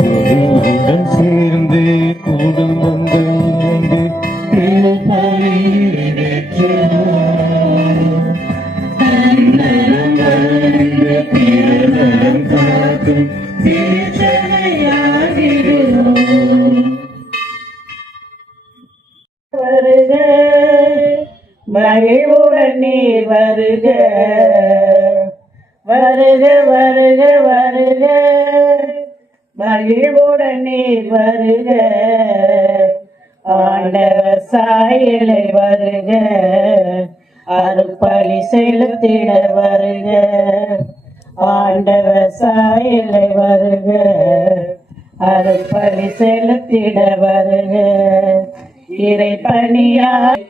குருவுடன் சேர்ந்து குடும்பங்கள் வந்து பிறநலம் காக்கும் வருக மகிழ்வுடன் நீர் வருக வருக வருக வருக மகிழ்வுடன் நீர் வருக ஆண்டவர் சாயலை வருக அருப்பலி செலுத்திட வருக ஆண்டவர் சாயலை வருக அருப்பலி செலுத்திட வருக இறை பணியாளர்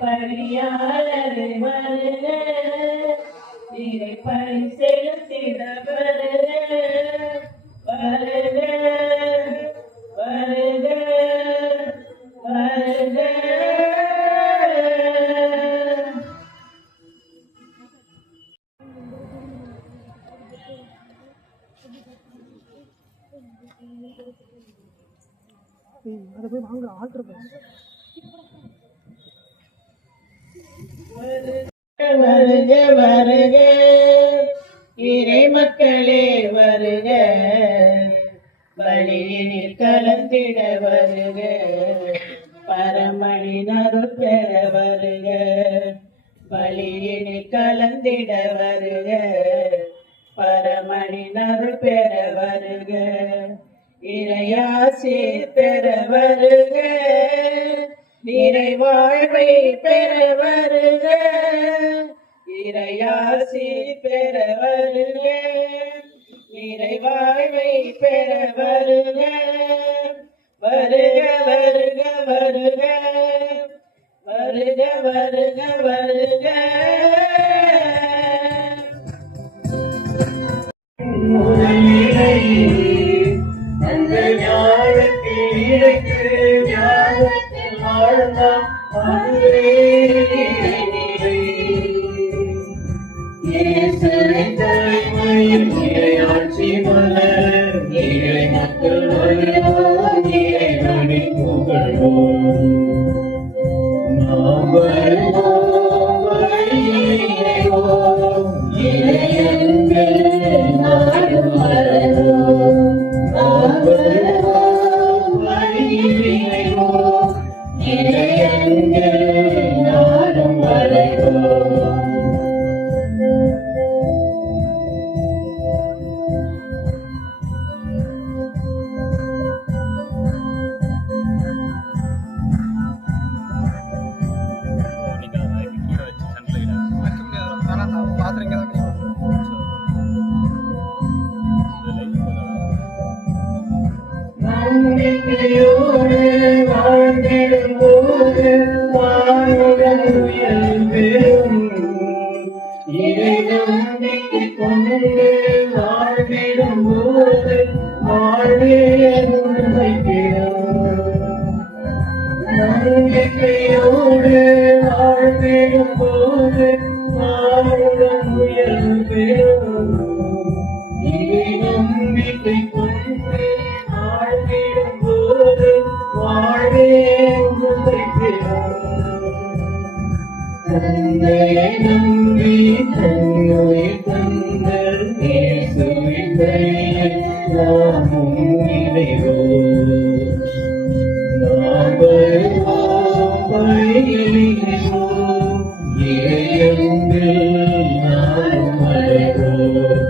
வருக இறை பணி செலுத்திட வருக வருக வருக வருக அதை போய் வாங்க ஆல்ட்ரு வருக வருக இறை மக்களே வருக பலியினில் கலந்திட வருக பரமனின் அருள் பெற வருக பலியினில் கலந்திட வருக பரமனின் அருள் பெற வருக இறையாசி பெற வருக நிறைவாழ்வை பெற வருக இறையாசி பெற வருக நிறைவாழ்வை பெற வருக வருக வருக வருக வருக வருக வருக அந்த ஞானத்தில் இழைக்கு ஞானத்தில் வாழ்ந்தாம் அதுவே இயேசுவின் தலைமையில் இறையாட்சி மலர் இறை மக்கள் வருவோம் இறைவனை புகழ்வோம் நாம் வருவோம் வழியிலேவோம் இறையன்பில் நாடும் வருவோம் நாம் வருவோம் வழியிலேவோம் இறையன்பில் நாடும் வருவோம் நம்பிக்கையோடு வாழ்ந்திடும் போது வானுடன் உயர் பெறும் இறை நம்பிக்கை கொண்டு வாழ்ந்திடும் போது வாழ்வே உண்மை பெறும் நம்பிக்கையோடு வாழ்ந்திடும் போது வானுடன் உயர் பெறும் இறை நம்பிக்கை கொண்டு வாழ்ந்திடும் போது வாழ்வே உண்மை பெறும் தந்தையை நம்பி தன்னை தந்த இயேசுவின் கையில் நாமும் இணைவோம் நாம் வருவோம் பயிலினோம் இறையன்பில் நாமும் மலர்வோம்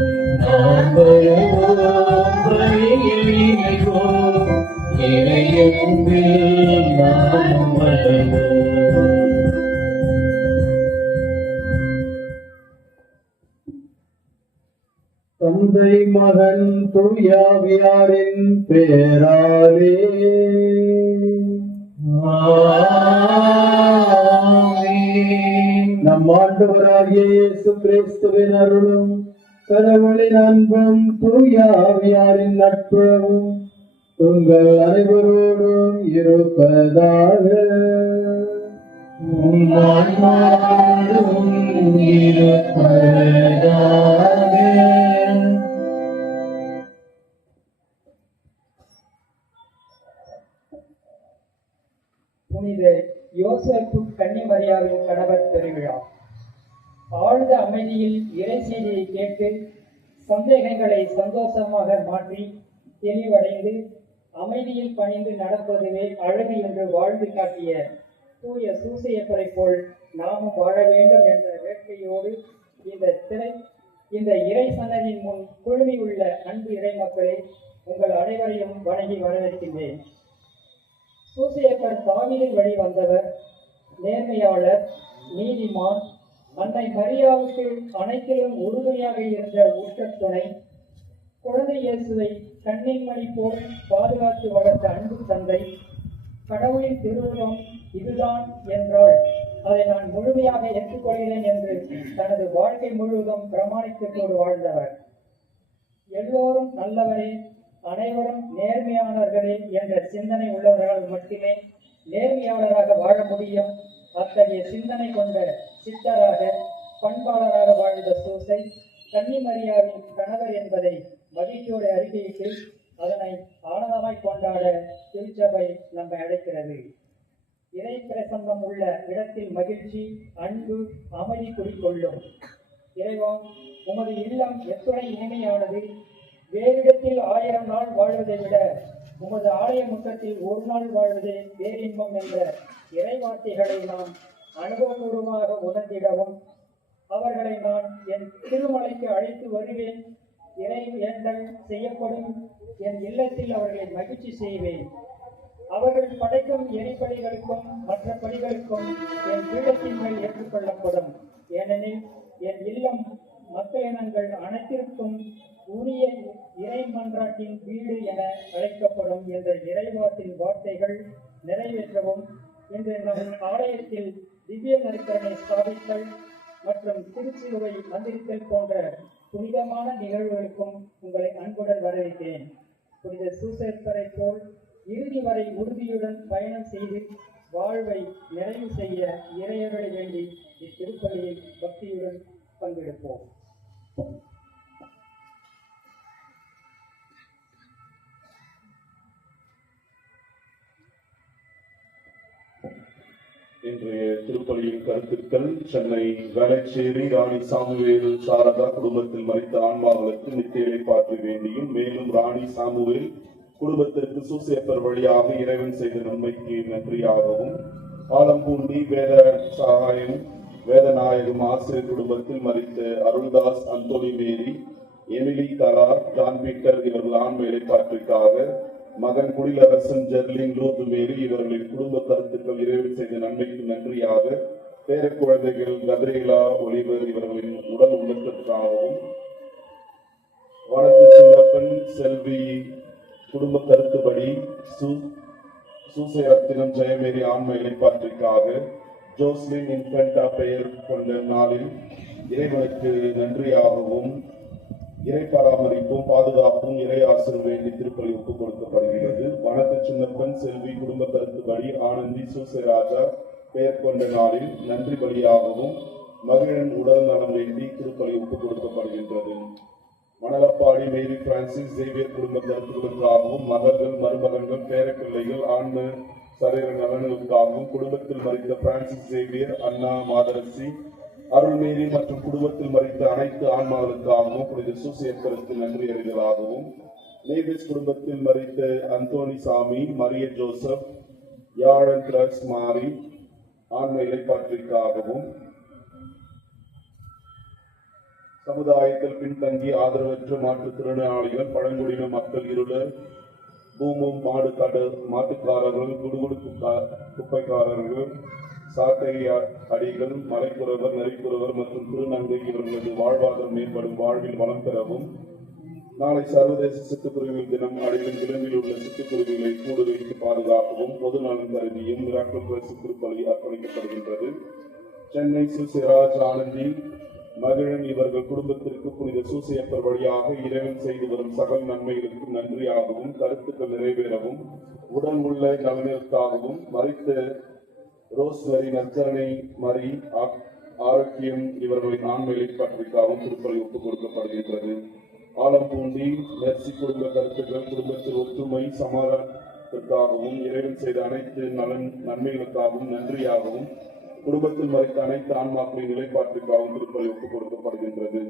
நாம் வருவோம் பயிலினோம் இறையன்பில் நாமும் மலர்வோம். தந்தை மகன் தூயாவியாரின் பேராலே நம் ஆண்டவராகிய இயேசு கிறிஸ்துவின் அருளும் கடவுளின் அன்பும் தூயாவியாரின் நட்புறவும் உங்கள் அனைவரோடும் இருப்பதாக. யோசேப்பு கன்னிமரியாவின் கணவர் பெருவிழா. ஆழ்ந்த அமைதியில் இறை செய்தியை கேட்டு சந்தேகங்களை சந்தோஷமாக மாற்றி தெளிவடைந்து அமைதியில் பணிந்து நடப்பதுவே அழகு என்று வாழ்ந்து காட்டிய தூய சூசையப்பரை போல் நாமும் வாழ வேண்டும் என்ற வேட்கையோடு இந்த இறை சன்னதியின் முன் குழுமியுள்ள அன்பு இறை மக்களே, உங்கள் அனைவரையும் வணங்கி வரவேற்கின்றேன். சூசையப்பர் தாவீதின் வழி வந்தவர், நேர்மையாளர், நீதிமான், அன்னை மரியாவுக்கு அனைத்திலும் உறுதுணையாக இருந்த உற்ற துணை, குழந்தை இயேசுவை கண்ணின் மணி போல் பாதுகாத்து வளர்த்த அன்பு தந்தை, கடவுளின் திருவுருவம் இதுதான் என்றால் அதை நான் முழுமையாக ஏற்றுக்கொள்கிறேன் என்று தனது வாழ்க்கை முழுவதும் பிரமாணிக்கத்தோடு வாழ்ந்தவர். எல்லோரும் நல்லவரே, அனைவரும் நேர்மையானவர்களே என்ற சிந்தனை உள்ளவர்களால் மட்டுமே நேர்மையாளராக வாழ முடியும். அத்தகைய சிந்தனை கொண்ட சித்தராக, பண்பாளராக வாழ்ந்த சூசை கன்னிமரியாவின் கணவர் என்பதை மகிழ்ச்சியோடு அறிக்கையிட்டு அதனை ஆனந்தமாய் கொண்டாட திருச்சபை நம்மை அழைக்கிறது. இறை பிரசங்கம் உள்ள இடத்தில் மகிழ்ச்சி, அன்பு, அமைதி குடிக்கொள்ளும். இறைவா, உமது இல்லம் எத்துணை இனிமையானது. வேறிடத்தில் 1000 நாள் வாழ்வதை விட உமது ஆலய முற்றத்தில் ஒரு நாள் வாழ்வதே பேரின்பம் என்ற இறைவார்த்தைகளை நாம் அனுபவபூர்வமாக உணர்ந்திடவும், அவர்களை நான் என் திருமலைக்கு அழைத்து வருவேன், இறை வேண்டல் செய்யப்படும் என் இல்லத்தில் அவர்களை மகிழ்ச்சி செய்வேன். அவர்கள் படைக்கும் எரிபலிகளுக்கும் மற்ற பலிகளுக்கும் என் பீடத்தின் மேல் ஏற்றுக்கொள்ளப்படும். ஏனெனில் என் இல்லம் மக்களினங்கள் அனைத்திற்கும் உரிய இறை மன்றாட்டின் வீடு என அழைக்கப்படும் என்ற இறைவாத்தின் வார்த்தைகள் நிறைவேற்றவும் இன்று நம் ஆலயத்தில் திவ்ய நற்கரணை ஸ்தாபித்தல் மற்றும் திருச்சிலுவை மந்திரித்தல் போன்ற புனிதமான நிகழ்வுகளுக்கும் உங்களை அன்புடன் வரவேற்கிறேன். புனித சூசையப்பரை போல் இறுதி வரை உறுதியுடன் பயணம் செய்து வாழ்வை நிறைவு செய்ய இறையர்களை வேண்டி இத்திருப்பலியில் பக்தியுடன் பங்கெடுப்போம். இன்றைய திருப்பலியின் கருத்துக்கள்: சென்னை வேளச்சேரி ராணி சாமுவேல் சாரதா குடும்பத்தில் மரித்த ஆன்மாக்களுக்கு நித்திய இளைப்பாற்ற வேண்டியும், மேலும் ராணி சாமுவேல் குடும்பத்திற்கு சூசையப்பர் வழியாக இறைவன் செய்த நன்மைக்கு நன்றியாகவும், ஆலம்பூண்டி வேத சகாயம் வேதநாயகம் ஆசிரியர் குடும்பத்தில் மரித்த அருள்தாஸ், அந்தோனி மேரி, எமிலி தலா, ஜான் பீட்டர் இவர்கள் ஆன்ம இளைப்பாற்றிற்காக, மகன் குடிலரசன் ஜெர்லின் லூத் மேரி இவர்களின் குடும்ப கருத்துக்கள் இறைவன் செய்த நன்மைக்கு நன்றியாக, பேர குழந்தைகள் கத்ரேலா, ஒலிவர் இவர்களின் உடல் உள்ளத்திற்காகவும், வடக்கு சின்னப்பன் செல்வி குடும்ப கருத்துப்படி சூசை ரத்தினம் ஜெயமேரி ஆன்ம இளைப்பாற்றிற்காக, ஜோஸ்லின் இன்ஃபென்டா பெயர் கொண்ட நாளில் இறைவனுக்கு நன்றியாகவும், இறை பராமரிப்பும் பாதுகாப்பும் இறை ஆசிரியர் வேண்டி திருப்பலி ஒப்புக் கொடுக்கப்படுகிறது. வனத்து சின்னப்பன் செல்வி குடும்ப கருத்துப்படி ஆனந்தி சூசை ராஜா பெயர் கொண்ட நாளில் நன்றி பலியாகவும், மகிழன் உடல் நலம் வேண்டி திருப்பலி ஒப்புக் கொடுக்கப்படுகின்றது. மணலப்பாடி மேரி பிரான்சிஸ் சேவியர் குடும்ப கருத்துக்களுக்காகவும், மகள்கள், மருமகன்கள், பேரப்பிள்ளைகள், ஆன்ம சரீர நலன்களுக்காகவும், குடும்பத்தில் மறித்த பிரான்சிஸ் சேவியர், அண்ணா, மாதரசி, அருள்மேரி மற்றும் குடும்பத்தில் மறித்த அனைத்து ஆன்மாக்களுக்காகவும் புனித சூசையப்பருக்கு நன்றி அறிதலாகவும், நேவிஸ் குடும்பத்தில் மறித்த அந்தோனி சாமி, மரிய ஜோசப், யாழன் திரஸ் மாரி ஆன்ம இளைப்பாற்றிற்காகவும், சமுதாயத்தில் பின்தங்கி ஆதரவற்ற மாற்றுத்திறனாளிகள், பழங்குடியின மக்கள், இருளர், பூமும் மாட்டுக்காரர்கள், குடுகுடு குப்பைக்காரர்கள், சாட்டை அடிகள், மலைக்குறவர், நரிக்குறவர் மற்றும் திருநங்கை இவர்களது வாழ்வாதாரம் மேம்படும், வாழ்வில் வளம் பெறவும், நாளை சர்வதேச சிட்டுக்குருவிகள் தினம் அடைவின் விளிம்பில் உள்ள சிட்டுக்குருவிகளை கூடு வைத்து பாதுகாக்கவும் பொது நலன் கருதியும் மிராக்கிள் பரிசு திருப்பலி அர்ப்பணிக்கப்படுகின்றது. சென்னை சுசிராஜ், ஆனந்தி, மகிழன் இவர்கள் குடும்பத்திற்கு புனித சூசையப்பர் வழியாக இறைவன் செய்து வரும் சகல நன்மைகளுக்கு நன்றியாகவும், கருத்துக்கள் நிறைவேறவும், உடல் உள்ள நலனிற்காகவும், மறித்த ரோஸ்வரி, நற்கரணை மரி, ஆரோக்கியம் இவர்களின் ஆண்மையை பற்றிக்காகவும் திருப்பலி ஒப்புக் கொடுக்கப்படுகின்றது. ஆலம்பூண்டி மெர்சி குடும்ப கருத்துக்கள் குடும்பத்தில் ஒற்றுமை, குடும்பத்திற்காகவும் இறைவன் செய்த அனைத்து நன்மைகளுக்காகவும் நன்றியாகவும் குடும்பத்தில் மறைத்த அனைத்து ஆன்மாக்களின் நிலைப்பாட்டிற்காகவும் திருப்பலி ஒப்புக் கொடுக்கப்படுகின்றது.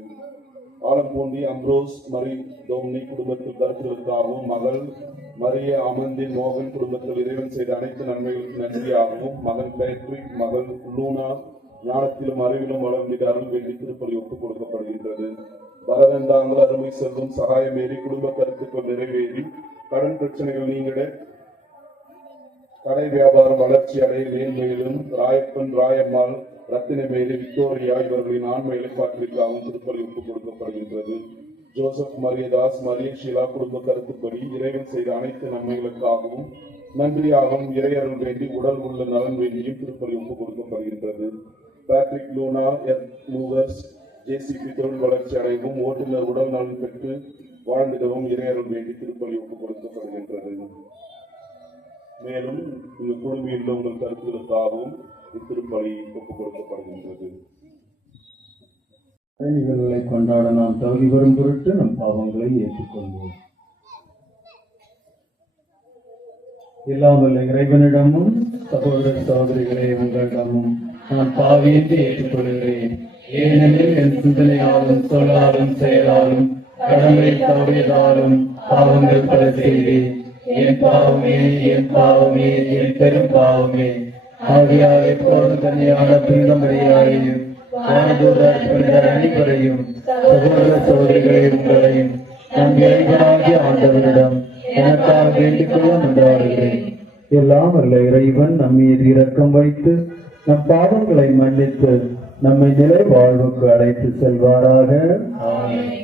ஆலம்பூண்டி அம்ப்ரோஸ் மரி டோம்னி குடும்பத்தில் கருத்துவதற்காகவும் மகள் மரிய அமந்தின் மோகன் குடும்பத்தில் இறைவன் செய்த அனைத்து நன்மைகளுக்கு நன்றியாகவும் மகன் பேட்ரிக் மகள் லூனா ஞானத்திலும் அறிவிலும் வளர்ந்திட அருள் வேண்டி திருப்பலி ஒப்புக் கொடுக்கப்படுகின்றது. வரவேண்டாமல் அருமை செல்லும் சகாயமேறி குடும்ப கருத்துக்கள் நிறைவேறி கடன் பிரச்சனைகள் நீங்கிட கடை வியாபாரம் வளர்ச்சி அடைய மேன்மையிலும் ராயப்பன் ராயம்மாள் ரத்தினமேரி விக்டோரியா இவர்களின் ஆன்ம இலைப்பாற்றிற்காகவும் திருப்பலி ஒப்புக் கொடுக்கப்படுகின்றது. ஜோசப் மரியதாஸ் மரியஷீலா குடும்ப கருத்துப்படி இறைவன் செய்த அனைத்து நன்மைகளுக்காகவும் நன்றியாகவும் இறையருள் வேண்டி உடல் உள்ள நலன் வேண்டியும் திருப்பலி ஒப்புக் கொடுக்கப்படுகின்றது. பேட்ரிக் லூனா மூவர்ஸ் ஜேசிபி தொழில் வளர்ச்சி அடையவும் ஓட்டுநர் உடல் நலன் பெற்று வாழ்ந்திடவும் இறையருள் வேண்டி திருப்பலி ஒப்புக் கொடுக்கப்படுகின்றது. மேலும் இந்த குழுமியில் உள்ள உங்கள் கருத்துக்களுக்காகவும் இத்திருப்பலி ஒப்புக் கொடுக்கப்படுகின்றது. நிகழ்வுகளை கொண்டாட நாம் தகுதி வரும் பொருட்டு நம் பாவங்களை ஏற்றுக்கொள்வோம். எல்லாம் வல்ல இறைவனிடமும் சகோதர சகோதரிகளே உங்களிடமும் நான் பாவியத்தை ஏற்றுக்கொள்கிறேன். ஏனெனில் என் சிந்தனையாலும் சொல்லாலும் செயலாலும் கடமை தவறியதாலும் பாவங்கள் பல செய்தேன். என் பாவமே என் பாவமே என் பெரும் பாவமே. ஆகையால் எப்போது தனியான பிரிந்தமறியாரையும் வானதூதர் புனிதர் அனைவரையும் சகோதர சகோதரிகளை உங்களையும் நம் இறைவனாகிய ஆண்டவரிடம் எனக்காக வேண்டிக் கொள்ள மன்றாடுகிறேன். எல்லாம் வல்ல இறைவன் நம் மீது இரக்கம் வைத்து நம் பாவங்களை மன்னித்து நம்மை நிலை வாழ்வுக்கு அழைத்து செல்வாராக. ஆமென்.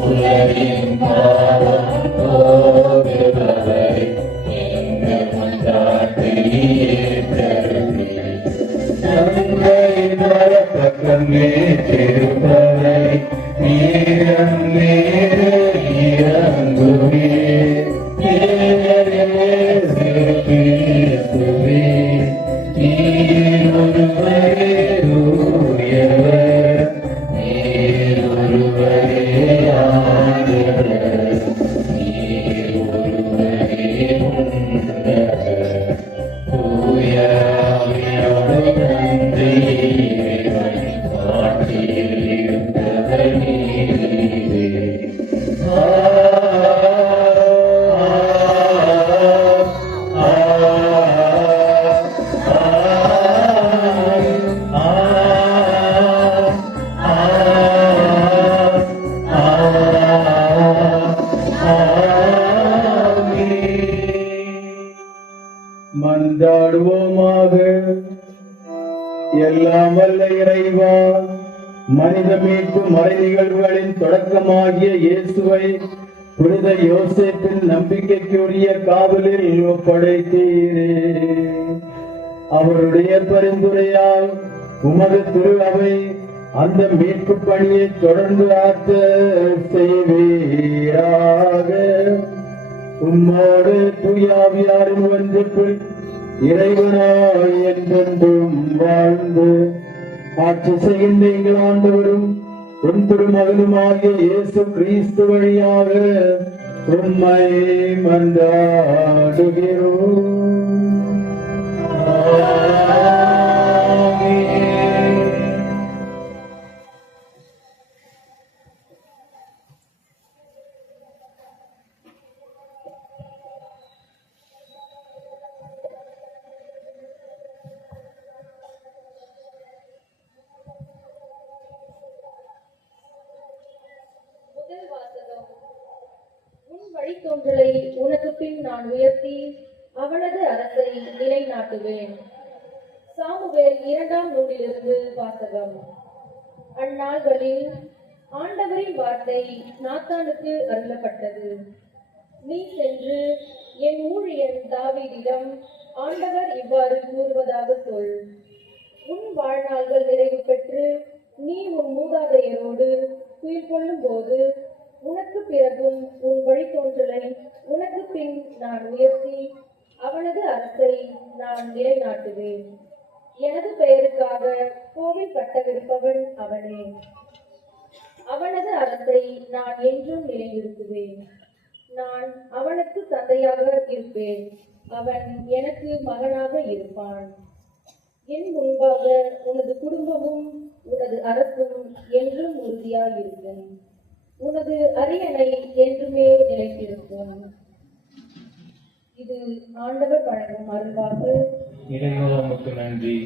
உலகின் பாவம் போகுக. மன்றாடுவோமாக. எல்லாம் வல்ல இறைவா, மனித மீட்பு மறை நிகழ்வுகளின் தொடக்கமாகிய இயேசுவை புனித யோசேப்பின் நம்பிக்கைக்குரிய காவலில் ஒப்படைத்தீரே. அவருடைய பரிந்துரையால் உமது திரு அவை அந்த மீட்பு பணியை தொடர்ந்து ஆற்ற செய்வீராக. உம்மோடு தூயாவியாரின் ஒன்றுக்குள் இறைவனாய் என்றென்றும் வாழ்ந்து ஆட்சி செய்கின்ற எங்கள் ஆண்டவரும் உன் திருமகனுமாகிய இயேசு கிறிஸ்து வழியாக உம்மை மன்றாடுகிறோம். முதல் வாசகம். உன் வழித்தோன்றலை உனக்கு பின் நான் உயர்த்தி அவனது அரசை நிலைநாட்டுவேன். சாமுவேல் 2ஆம் நூலிலிருந்து வாசகம். அந்நாள்களில் ஆண்டவரின் வார்த்தை நாத்தானுக்கு அருளப்பட்டது. நீ சென்று என் ஊழியன் தாவீதிடம் ஆண்டவர் இவ்வாறு கூறுவதாக சொல். உன் வாழ்நாள்கள் நிறைவு பெற்று நீ உன் மூதாதையரோடு துயில் கொள்ளும் போது உனக்கு பிறகும் உன் வழித்தோன்றலை உனக்கு பின் நான் உயர்த்தி அவனது அரசை நான் நிலைநாட்டுவேன். எனது பெயருக்காக கோவில் கட்டவிருப்பவன் அவனே. அவனது அரசை நான் என்றும் நிலைநிறுத்துவேன். நான் அவனுக்கு தந்தையாக இருப்பேன், அவன் எனக்கு மகனாக இருப்பான். என் முன்பாக உனது குடும்பமும் உனது அரசும் என்றும் உறுதியாயிருக்கும். உனது அரியணை என்றுமே நிலைத்திருக்கும். இது ஆண்டவர் வழங்கும் அருள்வாக்கு. இறைவா உமக்கு நன்றி.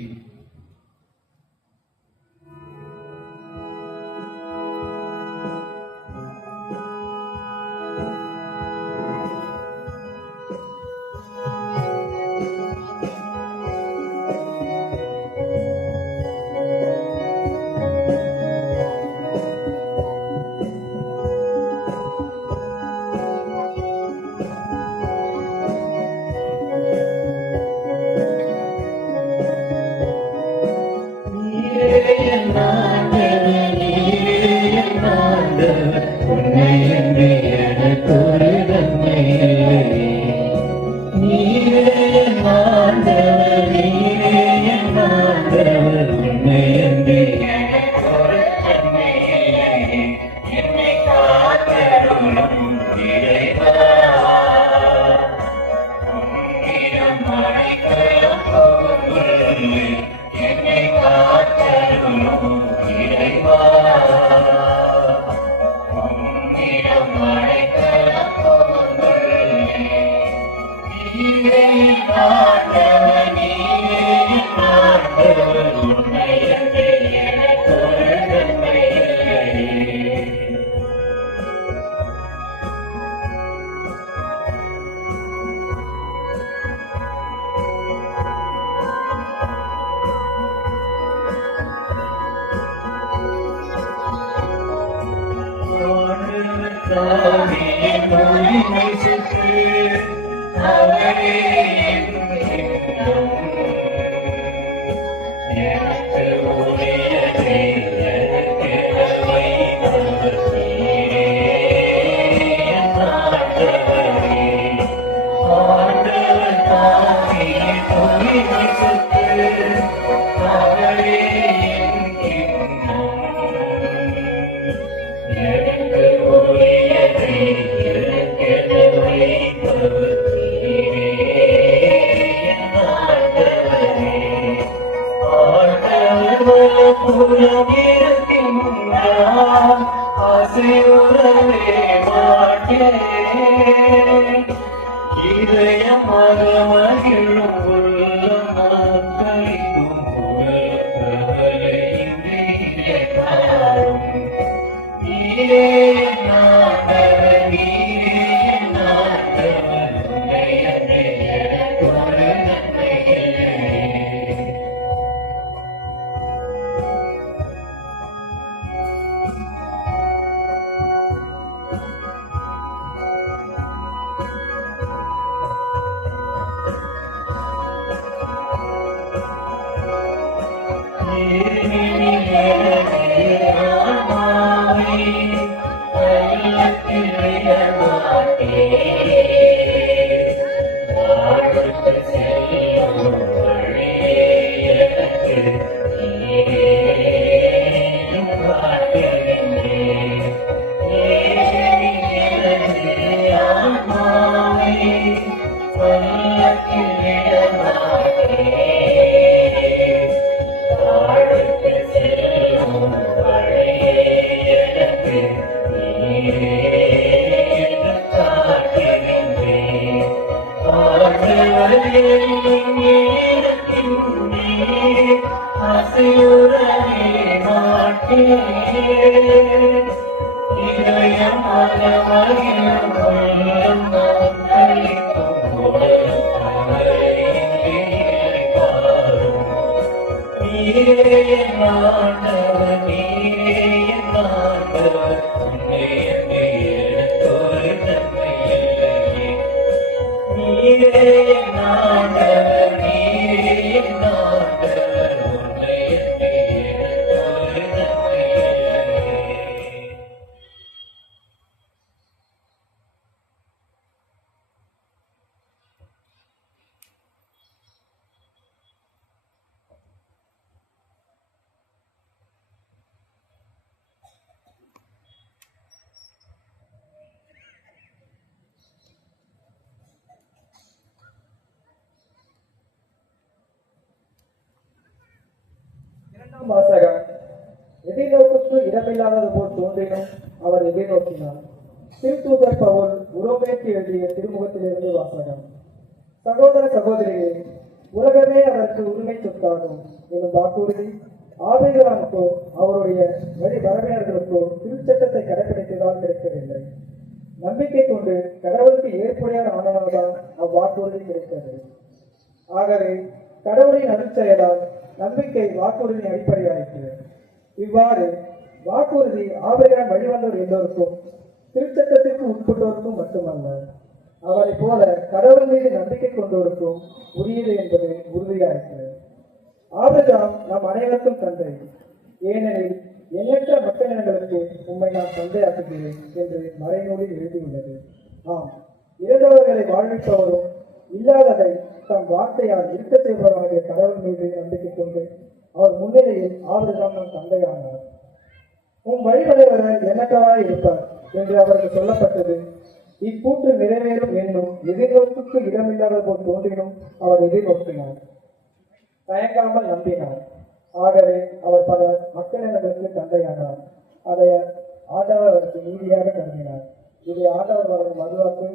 இரண்டாம் வாசகம். எதிர்நோக்குக்கு இடமில்லாதது போல் தோன்றினும் அவர் எதிர்நோக்கினார். திருத்தூதர் பவுல் உரோமேற்கு எழுதிய திருமுகத்திலிருந்து வாசகம். சகோதர சகோதரிகளே, உலகமே அவருக்கு உரிமை சொத்தாகும் என்னும் வாக்குறுதி ஆபிரகாமுக்கோ அவருடைய வழி வரவினர்களுக்கோ திருச்சட்டத்தை கடைபிடித்ததால் கிடைக்கவில்லை. நம்பிக்கை கொண்டு கடவுளுக்கு ஏற்புடையான ஆனதால்தான் அவ்வாக்குறுதி கிடைத்தது. ஆகவே கடவுளின் அருட்செயலால் நம்பிக்கை வாக்குறுதியின் அடிப்படையாயிற்று. இவ்வாறு வாக்குறுதி ஆபிரகாம் வழிவந்தோர் எல்லோருக்கும், திருச்சட்டத்திற்கு உட்பட்டோருக்கும் மட்டுமல்ல, அவரை போல கடவுள் மீது நம்பிக்கை கொண்டோருக்கும் உரியது என்பது உறுதியாயிற்று. ஆபிரகாம் நம் அனைவருக்கும் தந்தை, ஏனெனில் எண்ணற்ற மக்களினங்களுக்கு உண்மை நான் தந்தையாக்குகிறேன் என்று மறைநூலில் எழுதியுள்ளது. ஆம், இறந்தவர்களை வாழ்விப்பவரும் இல்லாததை தம் வார்த்தையால் இருக்க செய்பவராகிய கடவுள் மீது நம்பிக்கை கொண்டு அவர் முன்னிலையில் ஆபிரகாம் நம் தந்தையானார். உன் வழிவடைவர் எண்ணற்றவாய் இருப்பார் என்று அவருக்கு சொல்லப்பட்டது. இக்கூற்று நிறைவேறும் என்னும் எதிர்நோக்குக்கு இடமில்லாத போல் தோன்றினும் அவர் எதிர்நோக்கினார், தயங்காமல் நம்பினார். ஆகவே அவர் பல மக்களினங்களுக்கு தந்தையானார். அதை ஆண்டவர் அவருக்கு நீதியாக கருதினார். இதை ஆண்டவர் வரும் மதுவாக்கு.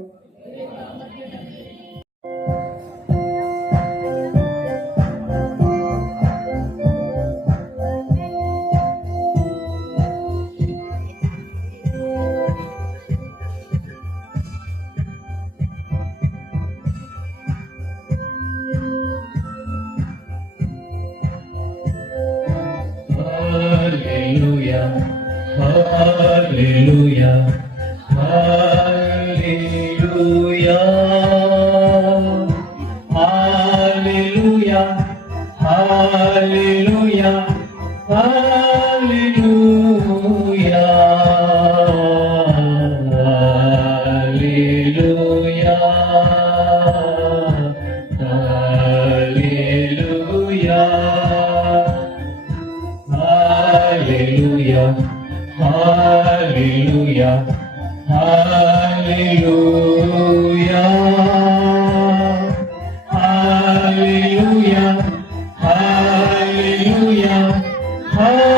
Hallelujah, hallelujah, hallelujah, hallelujah, hallelujah, hallelujah, hallelujah, hallelujah, hallelujah, hallelujah, hallelujah, hallelujah.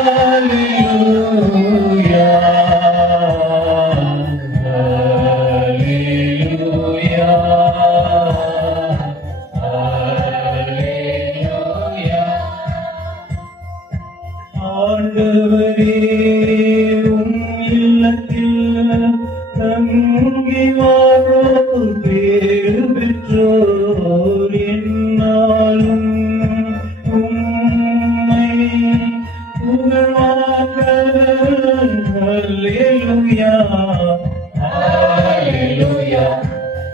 ஆண்டவரே, உம் இல்லத்தில் தங்கி வாழும் பேறு பெற்றோர் என்னாலும் உம்மை புகழ்வார்கள். ஹல்லேலூயா, ஹல்லேலூயா,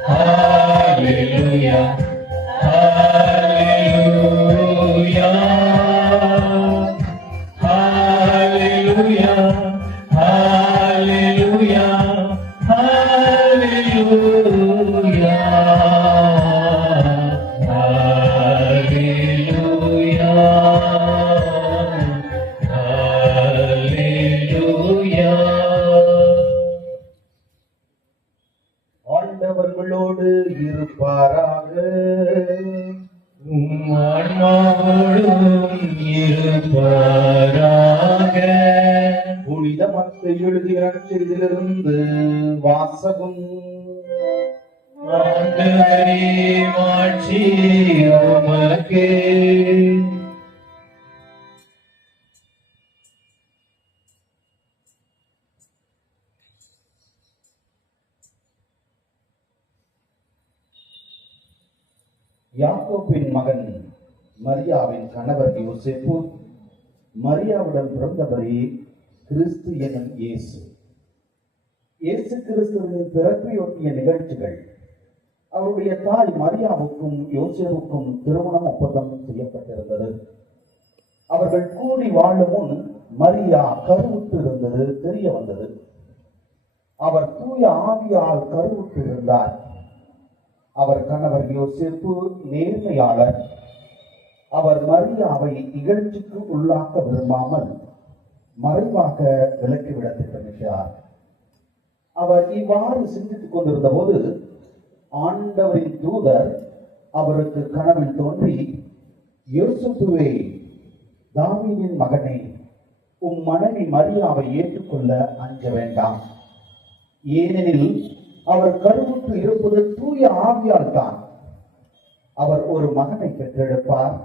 ஹல்லேலூயா, ஹல்லேலூயா. Hallelujah, hallelujah, hallelujah, hallelujah, hallelujah. ஆண்டவர்களோடு இருப்பாராக. ஆன்மாவோடும் இருப்பாராக. புனித மத்தேயு எழுதிய நற்செய்தியிலிருந்து வாசகம். ஆண்டவரே மாட்சி உமக்கே. யாக்கோபின் மகன் மரியாவின் கணவர் யோசேப்பு, மரியாவுடன் பிறந்தவரே கிறிஸ்து எனும் இயேசு. இயேசு கிறிஸ்துவின் பிறப்பையொட்டிய நிகழ்ச்சிகள். அவருடைய தாய் மரியாவுக்கும் யோசேப்புக்கும் திருமணம் ஒப்பந்தம் செய்யப்பட்டிருந்தது. அவர்கள் கூடி வாழும் முன் மரியா கருவுற்று இருந்தது தெரிய வந்தது. அவர் தூய ஆவியால் கருவுற்று இருந்தார். அவர் கணவர் யோசேப்பு நேர்மையாளர். அவர் மரியாவை இகழ்ச்சிக்கு உள்ளாக்க விரும்பாமல் மறைவாக விலக்கிவிட திட்டமிட்டார். அவர் இவ்வாறு சிந்தித்துக் கொண்டிருந்த போது ஆண்டவரின் தூதர் அவருக்கு கனவில் தோன்றி, யோசேப்புவே, தாவீதின் மகனே, உம் மனைவி மரியாவை ஏற்றுக்கொள்ள அஞ்ச வேண்டாம். ஏனெனில் அவர் கருவுற்று இருப்பது தூய ஆவியால் தான். அவர் ஒரு மகனை பெற்றெடுப்பார்.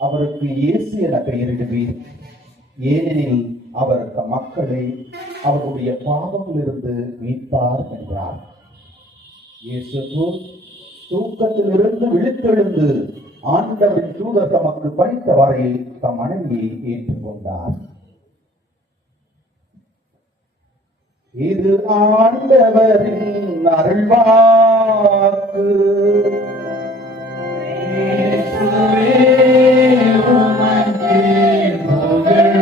அவருக்கு இயேசு என பெயரிடுவீர். ஏனெனில் அவர் மக்களை அவருடைய பாவங்களிலிருந்து மீட்பார் என்றார். இயேசு தூக்கத்திலிருந்து விழித்தெழுந்து ஆண்டவரின் தூதர் தமக்கு பணித்த வரையில் தம் மனைவியை ஏற்றுக்கொண்டார். இது ஆண்டவரின் அருள்வாக்கு. இயேசுவே உமக்கே புகழ்.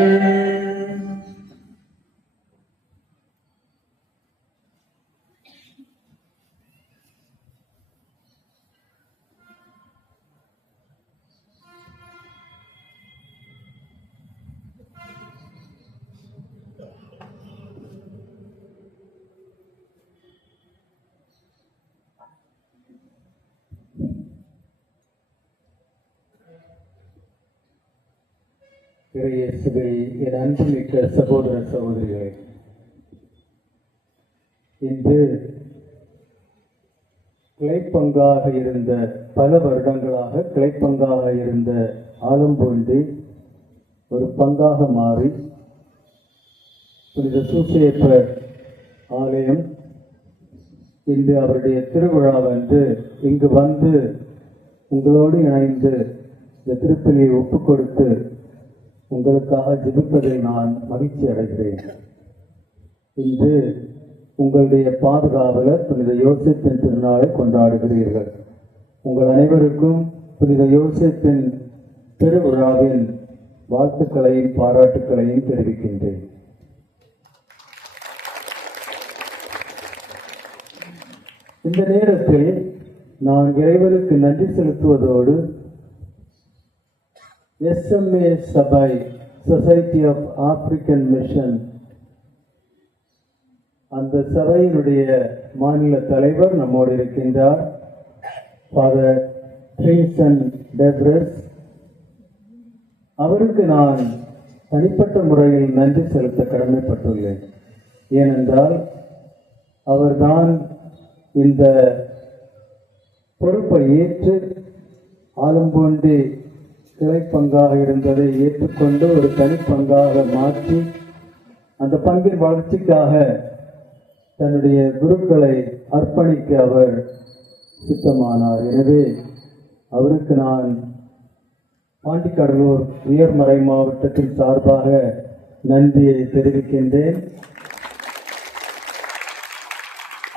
இறையேசுவை என் அன்புமிக்க சகோதர சகோதரிகளே, இன்று கிளைப்பங்காக இருந்த பல வருடங்களாக கிளைப்பங்காக இருந்த ஆலம்பூண்டி ஒரு பங்காக மாறி புனித சூசேப்பர் ஆலயம் இன்று அவருடைய திருவிழாவன்று இங்கு வந்து உங்களோடு இணைந்து இந்த திருப்பலியை ஒப்புக் கொடுத்து உங்களுக்காக ஜெபிப்பதில் நான் மகிழ்ச்சி அடைகிறேன். இன்று உங்களுடைய பாதுகாவலர் புனித யோசேப்பின் திருநாளை கொண்டாடுகிறீர்கள். உங்கள் அனைவருக்கும் புனித யோசேப்பின் திருவிழாவின் வாழ்த்துக்களையும் பாராட்டுக்களையும் தெரிவிக்கின்றேன். இந்த நேரத்தில் நான் இறைவனுக்கு நன்றி செலுத்துவதோடு SMA சபை, சொசைட்டி ஆஃப் ஆப்பிரிக்கன் மிஷன், அந்த சபையினுடைய மாநில தலைவர் நம்மோடு இருக்கின்றார், ஃபாதர் ட்ரீசன் டெப்ரஸ். அவருக்கு நான் தனிப்பட்ட முறையில் நன்றி செலுத்த கடமைப்பட்டுள்ளேன். ஏனென்றால் அவர்தான் இந்த பொறுப்பை ஏற்று ஆலம்பூண்டி கிளைப்பங்காக இருந்ததை ஏற்றுக்கொண்டு ஒரு தனிப்பங்காக மாற்றி அந்த பங்கின் வளர்ச்சிக்காக தன்னுடைய குருக்களை அர்ப்பணிக்க அவர் சித்தமானார். எனவே அவருக்கு நான் பாண்டிக்கடலூர் உயர்மறை மாவட்டத்தின் சார்பாக நன்றியை தெரிவிக்கின்றேன்.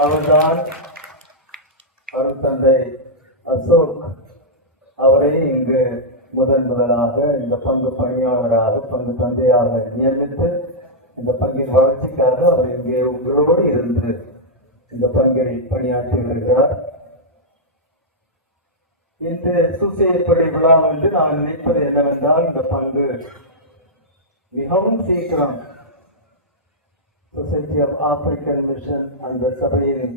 அவர்தான் அருட்தந்தை அசோக் அவரை இங்கு முதலாக இந்த பங்கு பணியாளராக, பங்கு தந்தையாக நியமித்து இந்த பங்கின் வளர்ச்சிக்காக அவர் இங்கே உங்களோடு இருந்து இந்த பங்கில் பணியாற்றி வருகிறார். இந்த சூசையப்படி விழா என்று நான் நினைப்பது என்னவென்றால், இந்த பங்கு மிகவும் சீக்கிரம் சொசைட்டி ஆஃப் ஆப்பிரிக்கன் மிஷன் அந்த சபையின்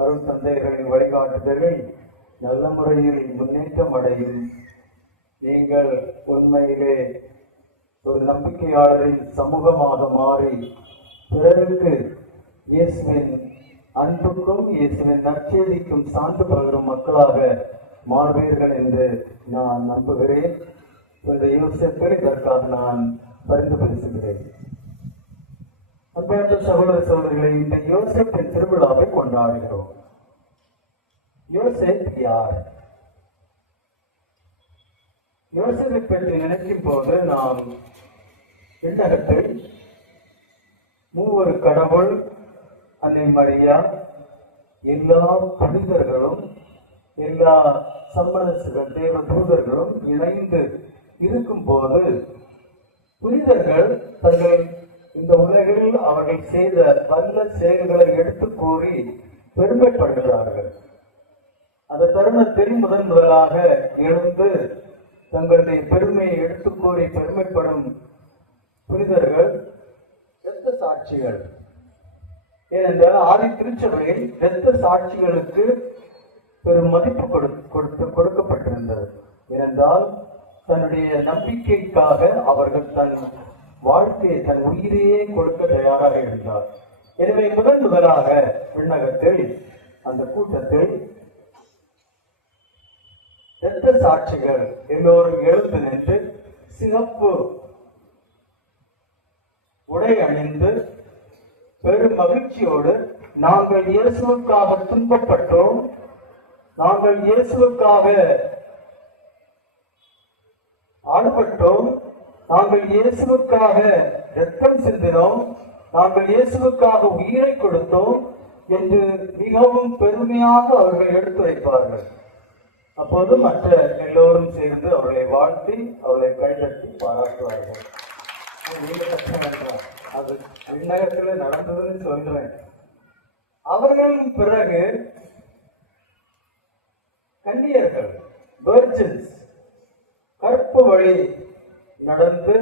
அருள் தந்தைகளின் வழிகாட்டுதலில் நல்ல முறையில் முன்னேற்றம் அடையும் நீங்கள் உண்மையிலே ஒரு நம்பிக்கையாளரின் சமூகமாக மாறி பிறருக்கு இயேசுவின் அன்புக்கும் இயேசுவின் நற்செய்திக்கும் சான்று பகரும் மக்களாக மாறுவீர்கள் என்று நான் நம்புகிறேன். இந்த யோசேப்பில் இதற்காக நான் பரிந்து பேசுகிறேன். அன்பார்ந்த சகோதர சகோதரிகளை, இந்த யோசேப்பின் திருவிழாவை கொண்டாடுகிறோம். யோசேப் யார்? யோசேப்பை பற்றி நினைக்கும் போது நாம் விண்ணகத்தில் மூவரு கடவுள், அன்னை மரியா, எல்லா புனிதர்களும் எல்லா சம்மனசுகள் தேவ தூதர்களும் இணைந்து இருக்கும் போது புனிதர்கள் தங்கள் இந்த உலகில் அவர்கள் செய்த நல்ல செயல்களை எடுத்து கூறி பெருமைப்படுகிறார்கள். அந்த தருணத்தில் முதலாக எழுந்து தங்களுடைய பெருமையை எடுத்து கூறி பெருமைப்படும் புனிதர்கள் இரத்த சாட்சிகள். ஏனென்றால் ஆதி திருச்சபையில் இரத்த சாட்சிகளுக்கு பெரும் மதிப்பு கொடுக்கப்பட்டிருந்தது. ஏனென்றால் தன்னுடைய நம்பிக்கைக்காக அவர்கள் தன் வாழ்க்கையை தன் உயிரையே கொடுக்க தயாராக இருந்தார். எனவே முதலாக விண்ணகத்தில் அந்த கூட்டத்தில் இரத்த சாட்சிகள் எல்லோரும் எழுந்து நின்று சிவப்பு உடை அணிந்து பெரும் மகிழ்ச்சியோடு நாங்கள் இயேசுவுக்காக துன்பப்பட்டோம், நாங்கள் இயேசுவுக்காக ஆடுபட்டோம், நாங்கள் இயேசுவுக்காக இரத்தம் சிந்தினோம், நாங்கள் இயேசுவுக்காக உயிரை கொடுத்தோம் என்று மிகவும் பெருமையாக அவர்கள் எடுத்துரைப்பார்கள். அப்போது மற்ற எல்லோரும் சேர்ந்து அவர்களை வாழ்த்தி அவர்களை கைதட்டி பாராட்டுவார்கள். அது விண்ணகத்தில் நடந்ததுன்னு சொல்றேன். அவர்களின் பிறகு கன்னியர்கள், வெர்ஜின்ஸ், கற்பு வழி நடந்து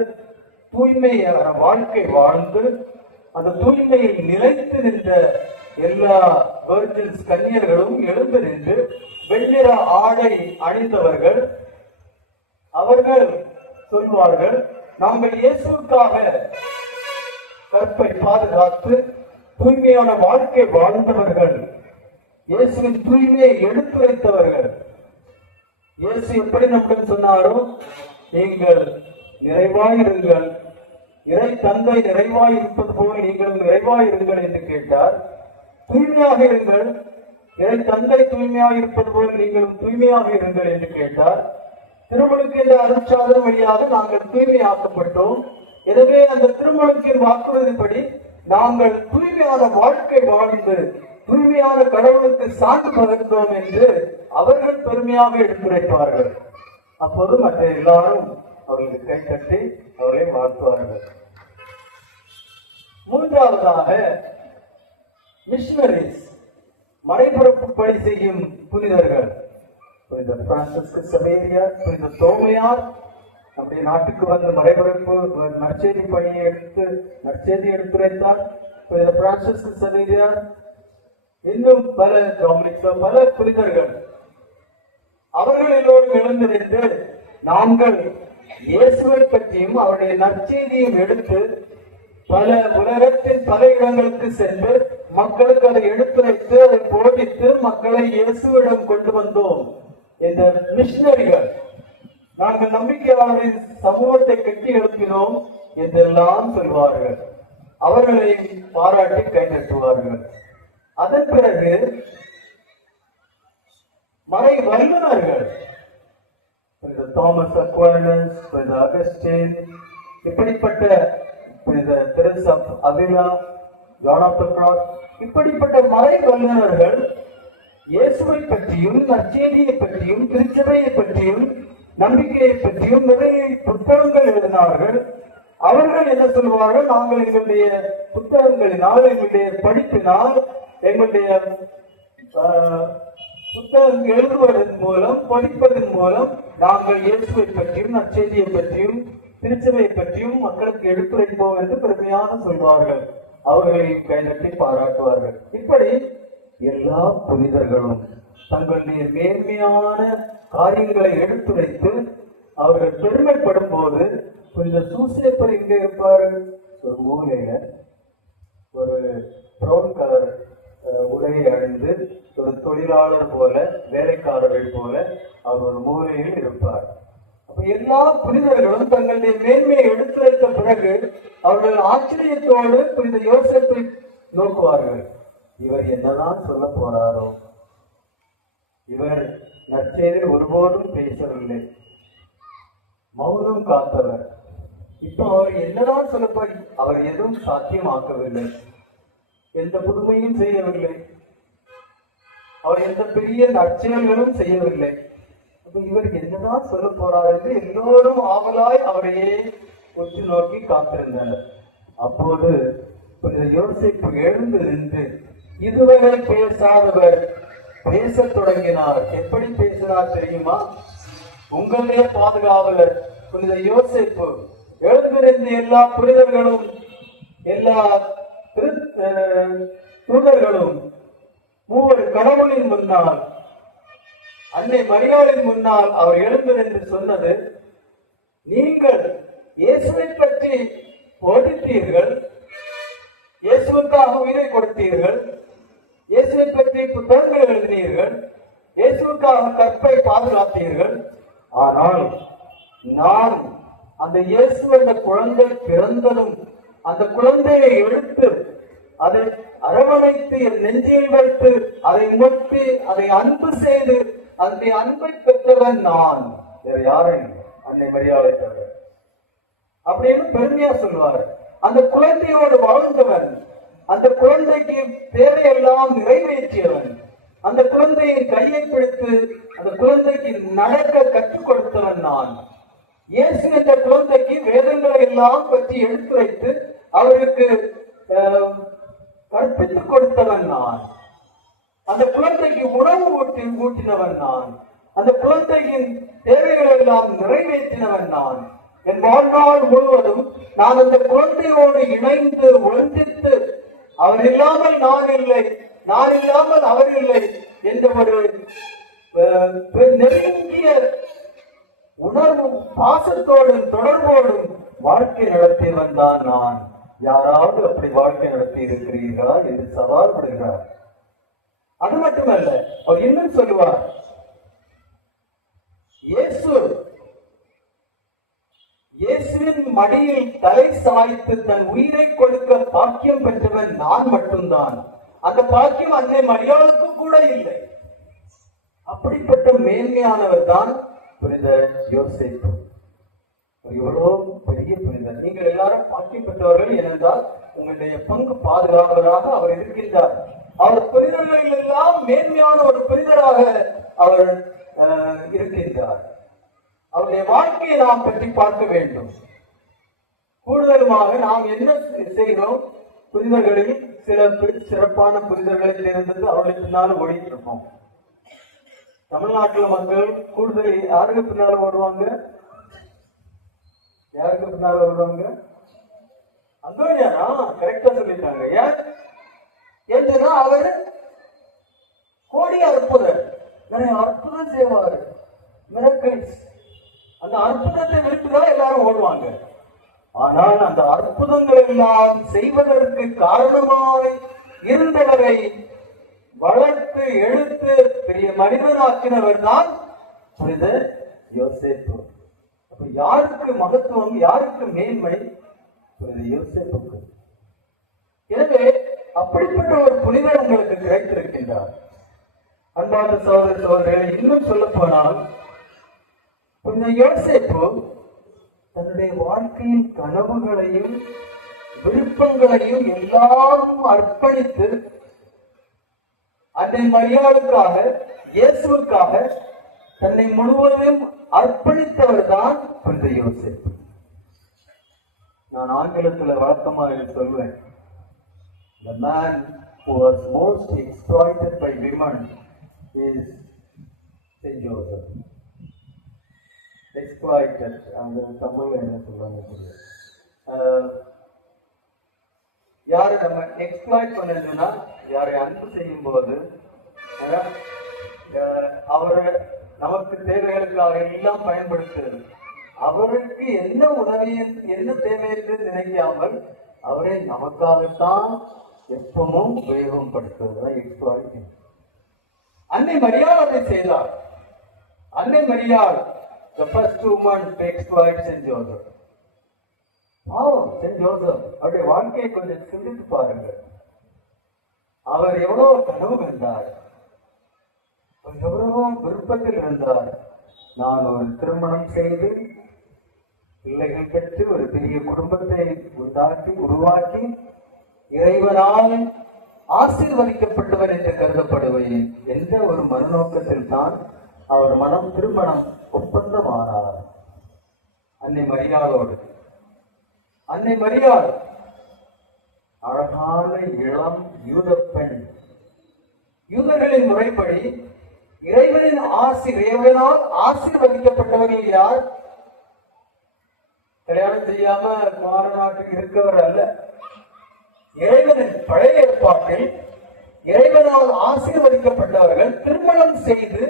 தூய்மையான வாழ்க்கை வாழ்ந்து அந்த தூய்மையில் நிலைத்து நின்ற எல்லா வெர்ஜின்ஸ் கன்னியர்களும் எழுந்து நின்று வெண்ணிற ஆடை அணிந்தவர்கள் அவர்கள் சொல்வார்கள், நாங்கள் இயேசுவுக்காக கற்பை பாதுகாத்து தூய்மையான வாழ்க்கை வாழ்ந்தவர்கள், இயேசுவின் தூய்மையை எடுத்துரைத்தவர்கள். இயேசு எப்படி நம்மிடம் சொன்னாரோ, நீங்கள் நிறைவாயிருங்கள், இறை தந்தை நிறைவாய் இருப்பது போல் நீங்கள் நிறைவாயிருங்கள் என்று கேட்டார். தூய்மையாக இருங்கள், இறை தந்தை தூய்மையாக இருப்பது போல் நீங்களும் தூய்மையாக இருங்கள் என்று கேட்டார். திருமுழுக்கு என்ற அருட்சாதன வழியாக நாங்கள் தூய்மையாக்கப்பட்டோம். எனவே அந்த திருமுழுக்கின் வாக்குறுதிப்படி நாங்கள் தூய்மையான வாழ்க்கை வாழ்ந்து தூய்மையான கடவுளுக்கு சான்று பகிர்ந்தோம் என்று அவர்கள் பெருமையாக எடுத்துரைப்பார்கள். அப்போது மற்ற எல்லாரும் அவர்களுக்கு கைத்தட்டி அவர்களை வாழ்த்துவார்கள். மூன்றாவதாக மிஷனரிஸ், மறைபரப்பு பணி செய்யும் புனிதர்கள். புனித பிரான்சிஸ்கு சவேரியார், புனித தோமையார் நம்முடைய நாட்டுக்கு வந்து மறைபரப்பு நற்செய்தி பணியை நற்செய்தி எடுத்துரைத்தார். புனித பிரான்சிஸ்கு சவேரியார், இன்னும் பல புனிதர்கள் அவர்கள் எல்லோரும் எழுந்திருந்து நாங்கள் இயேசுவை பற்றியும் அவருடைய நற்செய்தியும் எடுத்து பல உலகத்தின் பல இடங்களுக்கு சென்று மக்களுக்கு அதை எடுத்துரைத்து அதை போதித்து மக்களை இயேசுவிடம் கொண்டு வந்தோம். இந்த மிஷனரிகள், நாங்கள் நம்பிக்கையாளரின் சமூகத்தை கட்டி எழுப்பினோம் என்றெல்லாம் சொல்வார்கள். அவர்களை பாராட்டி கைதட்டுவார்கள். அதன் பிறகு மறை வல்லுநர்கள், தாமஸ் அக்வைனஸ், அகஸ்டின், இப்படிப்பட்ட Teresa Avila, John of the Cross, இப்படிப்பட்ட மறை வல்லுநர்கள் இயேசுவை பற்றியும் நற்செய்தியை பற்றியும் திருச்சபையை பற்றியும் நம்பிக்கையை பற்றியும் நிறைய புத்தகங்கள் எழுதினார்கள். அவர்கள் என்ன சொல்வார்கள், நாங்கள் எங்களுடைய புத்தகங்களினால், எங்களுடைய படிப்பினால், எங்களுடைய புத்தகம் எழுதுவதன் மூலம், படிப்பதன் மூலம் நாங்கள் இயேசுவை பற்றியும் நற்செய்தியை பற்றியும் திருச்சபையை பற்றியும் மக்களுக்கு எடுத்துரைப்போம் என்று பெருமையாக சொல்வார்கள். அவர்களை கைதட்டி பாராட்டுவார்கள். இப்படி எல்லா புனிதர்களும் தங்களுடைய மேன்மையான காரியங்களை எடுத்துரைத்து அவர்கள் பெருமைப்படும் போது புனித சூசேப்பர் எங்க இருப்பாரு? ஒரு மூலையில ஒரு பிரவுன் கலர் உடையை அணிந்து ஒரு தொழிலாளர் போல, வேலைக்காரர்கள் போல அவர் ஒரு மூலையில் இருப்பார். அப்ப எல்லா புனிதர்களும் தங்களுடைய மேன்மையை எடுத்துரைத்த பிறகு அவர்கள் ஆச்சரியத்தோடு புனித யோசேப்பை நோக்குவார்கள். இவர் என்னதான் சொல்ல போறாரோ? இவர் நற்செய்தியில் ஒருபோதும் பேசவில்லை, மௌனம் காத்தவர். இப்போ அவர் என்னதான் சொல்லப்போய்? அவர் எதுவும் சாத்தியமாக்கவில்லை, எந்த புதுமையும் செய்யவில்லை, அவர் எந்த பெரிய நற்செயல்களும் செய்யவில்லை. அப்ப இவர் என்னதான் சொல்ல போறார் என்று எல்லோரும் ஆவலாய் அவரையே உற்று நோக்கி காத்திருந்தனர். அப்போது யோசேப்பு எழுந்து நின்று இதுவரை பேசாதவர் பேசத் தொடங்கினார். எப்படி பேசினார் தெரியுமா? உங்களுடைய பாதுகாவலர் புனித யோசேப்பு எழுந்திருந்த எல்லா புனிதர்களும் எல்லா தூதர்களும் மூவர் கடவுளின் முன்னால், அன்னை மரியாளின் முன்னால் அவர் எழுந்திருந்து சொன்னது, நீங்கள் இயேசுவை பற்றி போதித்தீர்கள், இயேசுவுக்காக உயிரை கொடுத்தீர்கள், இயேசுவை பற்றி புத்தகங்கள் எழுதினீர்கள், இயேசுவுக்காக கற்பை பாதுகாத்தீர்கள். ஆனால் நான் அந்த இயேசு என்ற குழந்தை பிறந்ததும் அந்த குழந்தையை எடுத்து அதை அரவணைத்து என் நெஞ்சில் வைத்து அதை முற்றி அதை அன்பு செய்து அந்த அன்பை பெற்றவன் நான், வேற யாரையும் அன்னை மரியாதை தவிர அப்படின்னு பெருமையா சொல்லுவார். அந்த குழந்தையோடு வாழ்ந்தவன், அந்த குழந்தைக்கு தேவையெல்லாம் நிறைவேற்றியவன், அந்த குழந்தையின் கையை பிடித்து அந்த குழந்தைக்கு நடக்க கற்றுக் கொடுத்தவன் நான். இயேசு என்ற குழந்தைக்கு வேதங்களை எல்லாம் பற்றி எடுத்து வைத்து அவருக்கு கற்பித்துக் கொடுத்தவன் நான். அந்த குழந்தைக்கு உணவு ஊட்டினவன் நான். அந்த குழந்தையின் தேவைகளை எல்லாம் நிறைவேற்றினவன் நான். என் வாழ்நாள் முழுவதும் நான் அந்த குழந்தையோடு இணைந்து ஒன்றித்து அவர் இல்லாமல் நான் இல்லை, நான் இல்லாமல் அவர் இல்லை என்ற ஒரு நெருங்கிய உணர்வும் பாசத்தோடும் தொடர்போடும் வாழ்க்கை நடத்தியவன் தான் நான். யாராவது அப்படி வாழ்க்கை நடத்தி இருக்கிறீர்களா என்று சவால் விடுகிறார். அது மட்டுமல்ல, அவர் இன்னும் சொல்லுவார், இயேசுவின் மடியில் தலை சாய்த்து தன் உயிரை கொடுக்க பாக்கியம் பெற்றவன் நான் மட்டும்தான். அந்த பாக்கியம் அன்னை மரியாளுக்கு கூட இல்லை. அப்படிப்பட்ட மேன்மையானவர் தான் புனித யோசேப்பு. எவ்வளவு பெரிய புனிதர். நீங்கள் எல்லாரும் பாக்கியம் பெற்றவர்கள் ஏனென்றால் உங்களுடைய பங்கு பாதுகாவலராக அவர் இருக்கின்றார். அவர் புனிதர்களில் எல்லாம் மேன்மையான ஒரு புனிதராக அவர் இருக்கின்றார். அவருடைய வாழ்க்கையை நாம் பற்றி பார்க்க வேண்டும். கூடுதலுமாக நாம் என்ன செய்கிறோம்? புனிதர்களில் சில சிறப்பான புனிதர்களை தேர்ந்தெடுத்து அவர்களை பின்னாலும் ஓடிட்டு இருப்போம். தமிழ்நாட்டுல மக்கள் கூடுதல் யாருக்கு பின்னால ஓடுவாங்க? யாருக்கு பின்னால ஓடுவாங்க? அந்தோனியாரா? கரெக்டா சொல்லிட்டாங்க. ஏன்னா அவர் கோடி அற்புதர், நிறைய அற்புதம் செய்வாரு, மிரக்கிள்ஸ். அந்த அற்புதத்தை விட்டுதான் எல்லாரும் ஓடுவாங்க. ஆனால் அந்த அற்புதங்கள் எல்லாம் செய்வதற்கு காரணமாய் இருந்தவரை வளர்த்து எழுத்து பெரிய மனிதனாக்கினவர் தான் புனித யோசேப்பு. அப்ப யாருக்கு மகத்துவம், யாருக்கு மேன்மை? புனித யோசேப்புக்கு. எனவே அப்படிப்பட்ட ஒரு புனிதர் உங்களுக்கு கிடைத்திருக்கின்றார். அன்பார்ந்த சகோதர சகோதரிகளை, இன்னும் சொல்ல போனால் புனித யோசேப்பு தன்னுடைய வாழ்க்கையின் கனவுகளையும் விருப்பங்களையும் எல்லாரும் அர்ப்பணித்து அன்னை மரியாளுக்காக, இயேசுவுக்காக தன்னை முழுவதும் அர்ப்பணித்தவர் தான் புனித யோசேப்பு. நான் ஆங்கிலத்தில் வழக்கமாக சொல்வேன், the man who was most exploited by women is Saint Joseph. Exploited, அந்த தமிழ்ல என்ன சொல்றாங்க? யாரு நம்ம எக்ஸ்ப்ளாய்ட் பண்ணதுன்னா யாரை அன்பு செய்யும் போது அவரை நமக்கு தேவைகளுக்காக எல்லாம் பயன்படுத்துறது. அவருக்கு என்ன உதவி என்ன தேவை என்று நினைக்காமல் அவரை நமக்காகத்தான் எப்பவும் உபயோகப்படுத்துவது. அன்னை மரியாள் அதை செய்தார். அன்னை மரியாள் the first woman takes to wife Saint Joseph. Saint Joseph அவருடைய வாழ்க்கையை கொஞ்சம் சிந்தித்து பாருங்கள். அவர் எவ்வளவு கனவு இருந்தார், எவ்வளவோ விருப்பத்தில் இருந்தார். நான் ஒரு திருமணம் செய்து பிள்ளைகள் பெற்று ஒரு பெரிய குடும்பத்தை உருவாக்கி இறைவனால் ஆசீர்வதிக்கப்பட்டவர் என்று கருதப்படுவேன் என்ற ஒரு மறுநோக்கத்தில் தான் அவர் திருமணம் ஒப்பந்தமானார் அன்னை மரியாளோடு. அன்னை மரியாள் அழகான இளம் யூத பெண். யூதர்களின் முறைப்படி இறைவனால் ஆசீர்வதிக்கப்பட்டவர்கள் யார்? கல்யாணம் செய்யாம மாறுநாட்டுக்கு இருக்கவர் அல்ல. இறைவனின் பழைய ஏற்பாட்டில் இறைவனால் ஆசீர்வதிக்கப்பட்டவர்கள் திருமணம் செய்து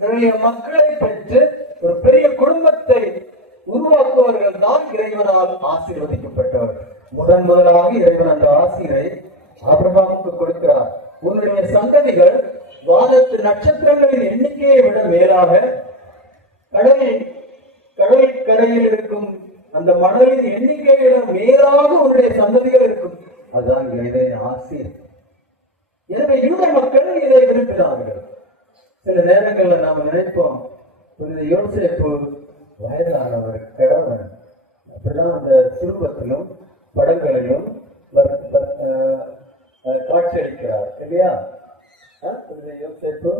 நிறைய மக்களை பெற்று ஒரு பெரிய குடும்பத்தை உருவாக்குவர்கள் தான் இறைவனால் ஆசீர்வதிக்கப்பட்டவர்கள். முதலாக இறைவன் அந்த ஆசீரை ஆபிரகாமுக்கு கொடுக்கிறார். உன்னுடைய சந்ததிகள் வானத்து நட்சத்திரங்களின் எண்ணிக்கையை விட மேலாக கடல் கரையில் இருக்கும் அந்த மணலின் எண்ணிக்கையை விட மேலாக உன்னுடைய சந்ததிகள் இருக்கும். அதுதான் இறைவனின் ஆசீர். எனவே யூத மக்கள் இதை விரும்பினார்கள். சில நேரங்களில் நாம் நினைப்போம், யோசேப்பு வயதானவர், கிழவன். அப்படிதான் அந்த சிறுவத்திலும் படங்களிலும் காட்சியளிக்கிறார் இல்லையா? யோசேப்பு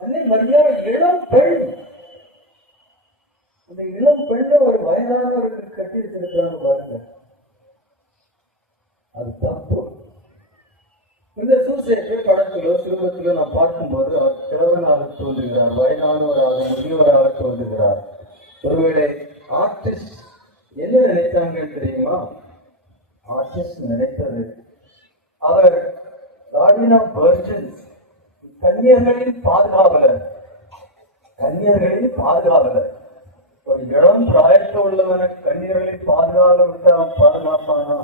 அன்னை மரியாள் இளம் பெண். இந்த இளம் பெண்ணை ஒரு வயதானவருக்கு கட்டி வச்சிருக்கிறாங்க பாருங்க. அது தப்பு. இந்த சூசேப்பை படத்திலோ சிறுவத்திலோ நான் பார்க்கும்போது அவர் கிழவனாக தோன்றுகிறார், வயதானவராக முதியவராக தோன்றுகிறார். ஒருவேளை ஆர்டிஸ்ட் என்ன நினைத்தாங்க தெரியுமா? ஆர்டிஸ்ட் நினைத்தது அவர் கார்டியன் ஆஃப் வெர்ஜின்ஸ், கன்னியர்களின் பாதுகாவலர். கன்னியர்களின் பாதுகாவலர். ஒரு இளம் பிராயத்தை உள்ளவன கன்னியர்களின் பாதுகாவலர் விட்டு அவன் பாதுகாப்பானா?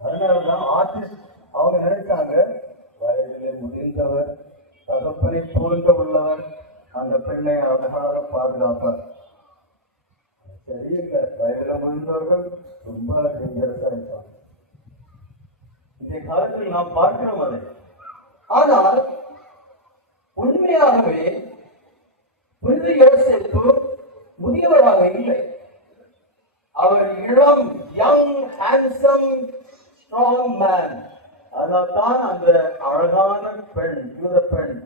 அதனாலதான் ஆர்டிஸ்ட் அவங்க நினைச்சாங்க வயதிலே முதிர்ந்தவர், தகப்பனை போன்ற உள்ளவர், அந்த பெண்ணை அழகாக பாதுகாப்பார். சரியில்லை, வயதில முதிர்ந்தவர்கள் ரொம்ப டேஞ்சரஸா இருப்பாங்க. இந்த காலத்தில் நாம் பார்க்கிறோம் அதை. ஆனால் உண்மையாகவே புனித யோசேப்பு முதியவராக இல்லை. அவர் இளம், யங், ஹேண்ட்சம், ஸ்ட்ராங் மேன். அதனால்தான் அந்த அழகான பெண், யூத பெண்,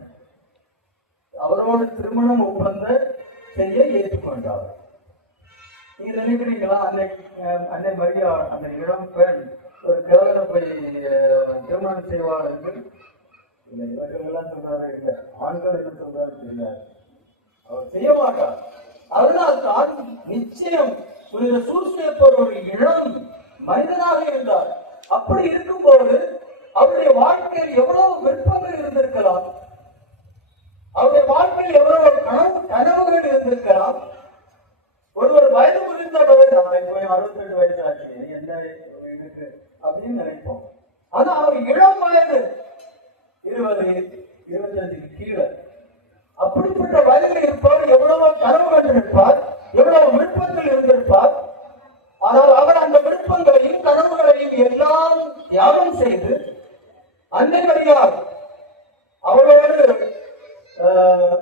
அவரோடு திருமணம் ஒப்பந்தம் செய்ய ஏற்றுக்கொண்டார். நீங்க நினைக்கிறீங்களா அன்னை மரியாள் அந்த இளம் பெண் ஒரு கிழவரை போய் திருமணம் செய்வார்கள்? இல்லை, இவர்கள் எல்லாம் சொல்றாரு இல்லை, ஆண்கள் என்ன சொல்றாரு தெரியாது, அவர் செய்ய மாட்டார். அதனால்தான் நிச்சயம் புனித சூசேப்பர் ஒரு இளம் மனிதனாக இருந்தார். அப்படி இருக்கும்போது அவருடைய வாழ்க்கையில் எவ்வளவு விருப்பங்கள் இருந்திருக்கலாம், அவருடைய வாழ்க்கையில் எவ்வளவு கனவுகள் இருந்திருக்கலாம். ஒருவர் வயது முதிர்ந்தவர், நான் இப்போ 62 வயசு ஆச்சு, என்ன இருக்கு அப்படின்னு நினைப்போம். ஆனா அவர் இளம் வயது 20-25 கீழே. அப்படிப்பட்ட வயதில் இருப்பார், எவ்வளவு கனவுகள் இருப்பார், எவ்வளவு விருப்பங்கள் இருந்திருப்பார். ஆனால் அவர் அந்த விருப்பங்களையும் கனவுகளையும் எல்லாம் தியாகம் செய்து அன்னை மரியாள் அவரோடு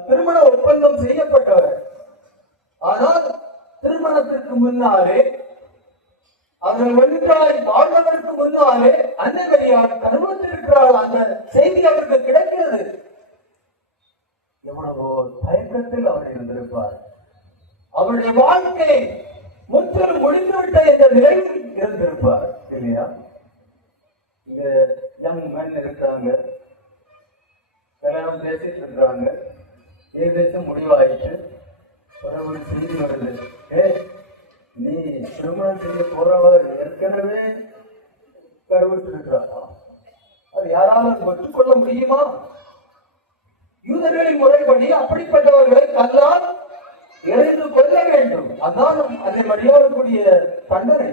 திருமண ஒப்பந்தம் செய்யப்பட்டவர். ஆனால் திருமணத்திற்கு முன்னாலே, அவர்கள் ஒன்றாய் வாழ்வதற்கு முன்னாலே அன்னை மரியாள் கருவத்திருக்கிறாள். அந்த செய்தி அவருக்கு கிடைக்கிறது. எவ்வளவோ தயக்கத்தில் அவர் இருந்திருப்பார். அவருடைய வாழ்க்கை முற்றிலும் முடிந்துவிட்ட என்ற நிலையில் இருந்திருப்பார் இல்லையா? இங்க யங் மென் இருக்காங்க, கல்யாணம் பேசிட்டு இருக்காங்க, ஏதேசம் முடிவாயிற்று. ஒரு செய்தி வருது, நீ திருமணம் செய்ய போறவர் ஏற்கனவே கருவிட்டிருக்கிறாரா? அது யாராலும் ஒற்றுக்கொள்ள முடியுமா? யூதர்களின் முறைப்படி அப்படிப்பட்டவர்களை கல்லால் எறிந்து கொள்ள வேண்டும். அதான் அதை மரியாதைக்குரிய தண்டனை.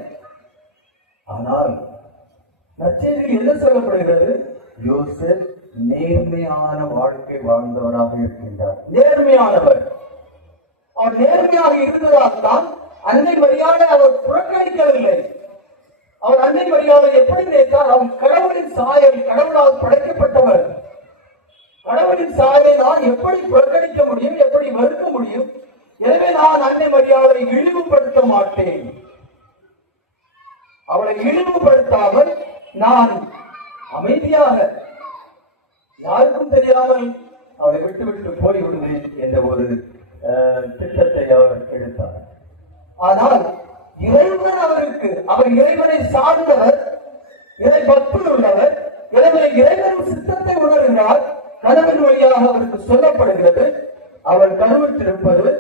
ஆனால் நற்செய்தியில் என்ன சொல்லப்படுகிறது? யோசேப் நேர்மையான வாழ்க்கை வாழ்ந்தவராக இருக்கின்றார். நேர்மையானவர். அவர் நேர்மையாக இருந்ததால் தான் அன்னை மரியாதை அவர் புறக்கணிக்கவில்லை. அவர் அன்னை மரியாதை எப்படி நினைத்தார்? அவர் கடவுளின் சாயல், கடவுளால் படைக்கப்பட்டவர். கடவுளின் சாயலை நான் எப்படி புறக்கணிக்க முடியும், எப்படி வெறுக்க முடியும்? எனவே நான் அன்னை மரியாதை இழிவுபடுத்த மாட்டேன். அவளை இழிவுபடுத்தாமல் நான் அமைதியாக யாருக்கும் தெரியாமல் அவளை விட்டு போய்விடுவேன் என்ற ஒரு திட்டத்தை அவர் எடுத்தார். ஆனால் இறைவன் அவர் இறைவனை சார்ந்தவர், இறை பக்தி உள்ளவர். எனவே இறைவன் சித்தத்தை உணர்கிறார். கணவன் வழியாக அவருக்கு சொல்லப்படுகிறது, அவள் கருவுற்றிருப்பது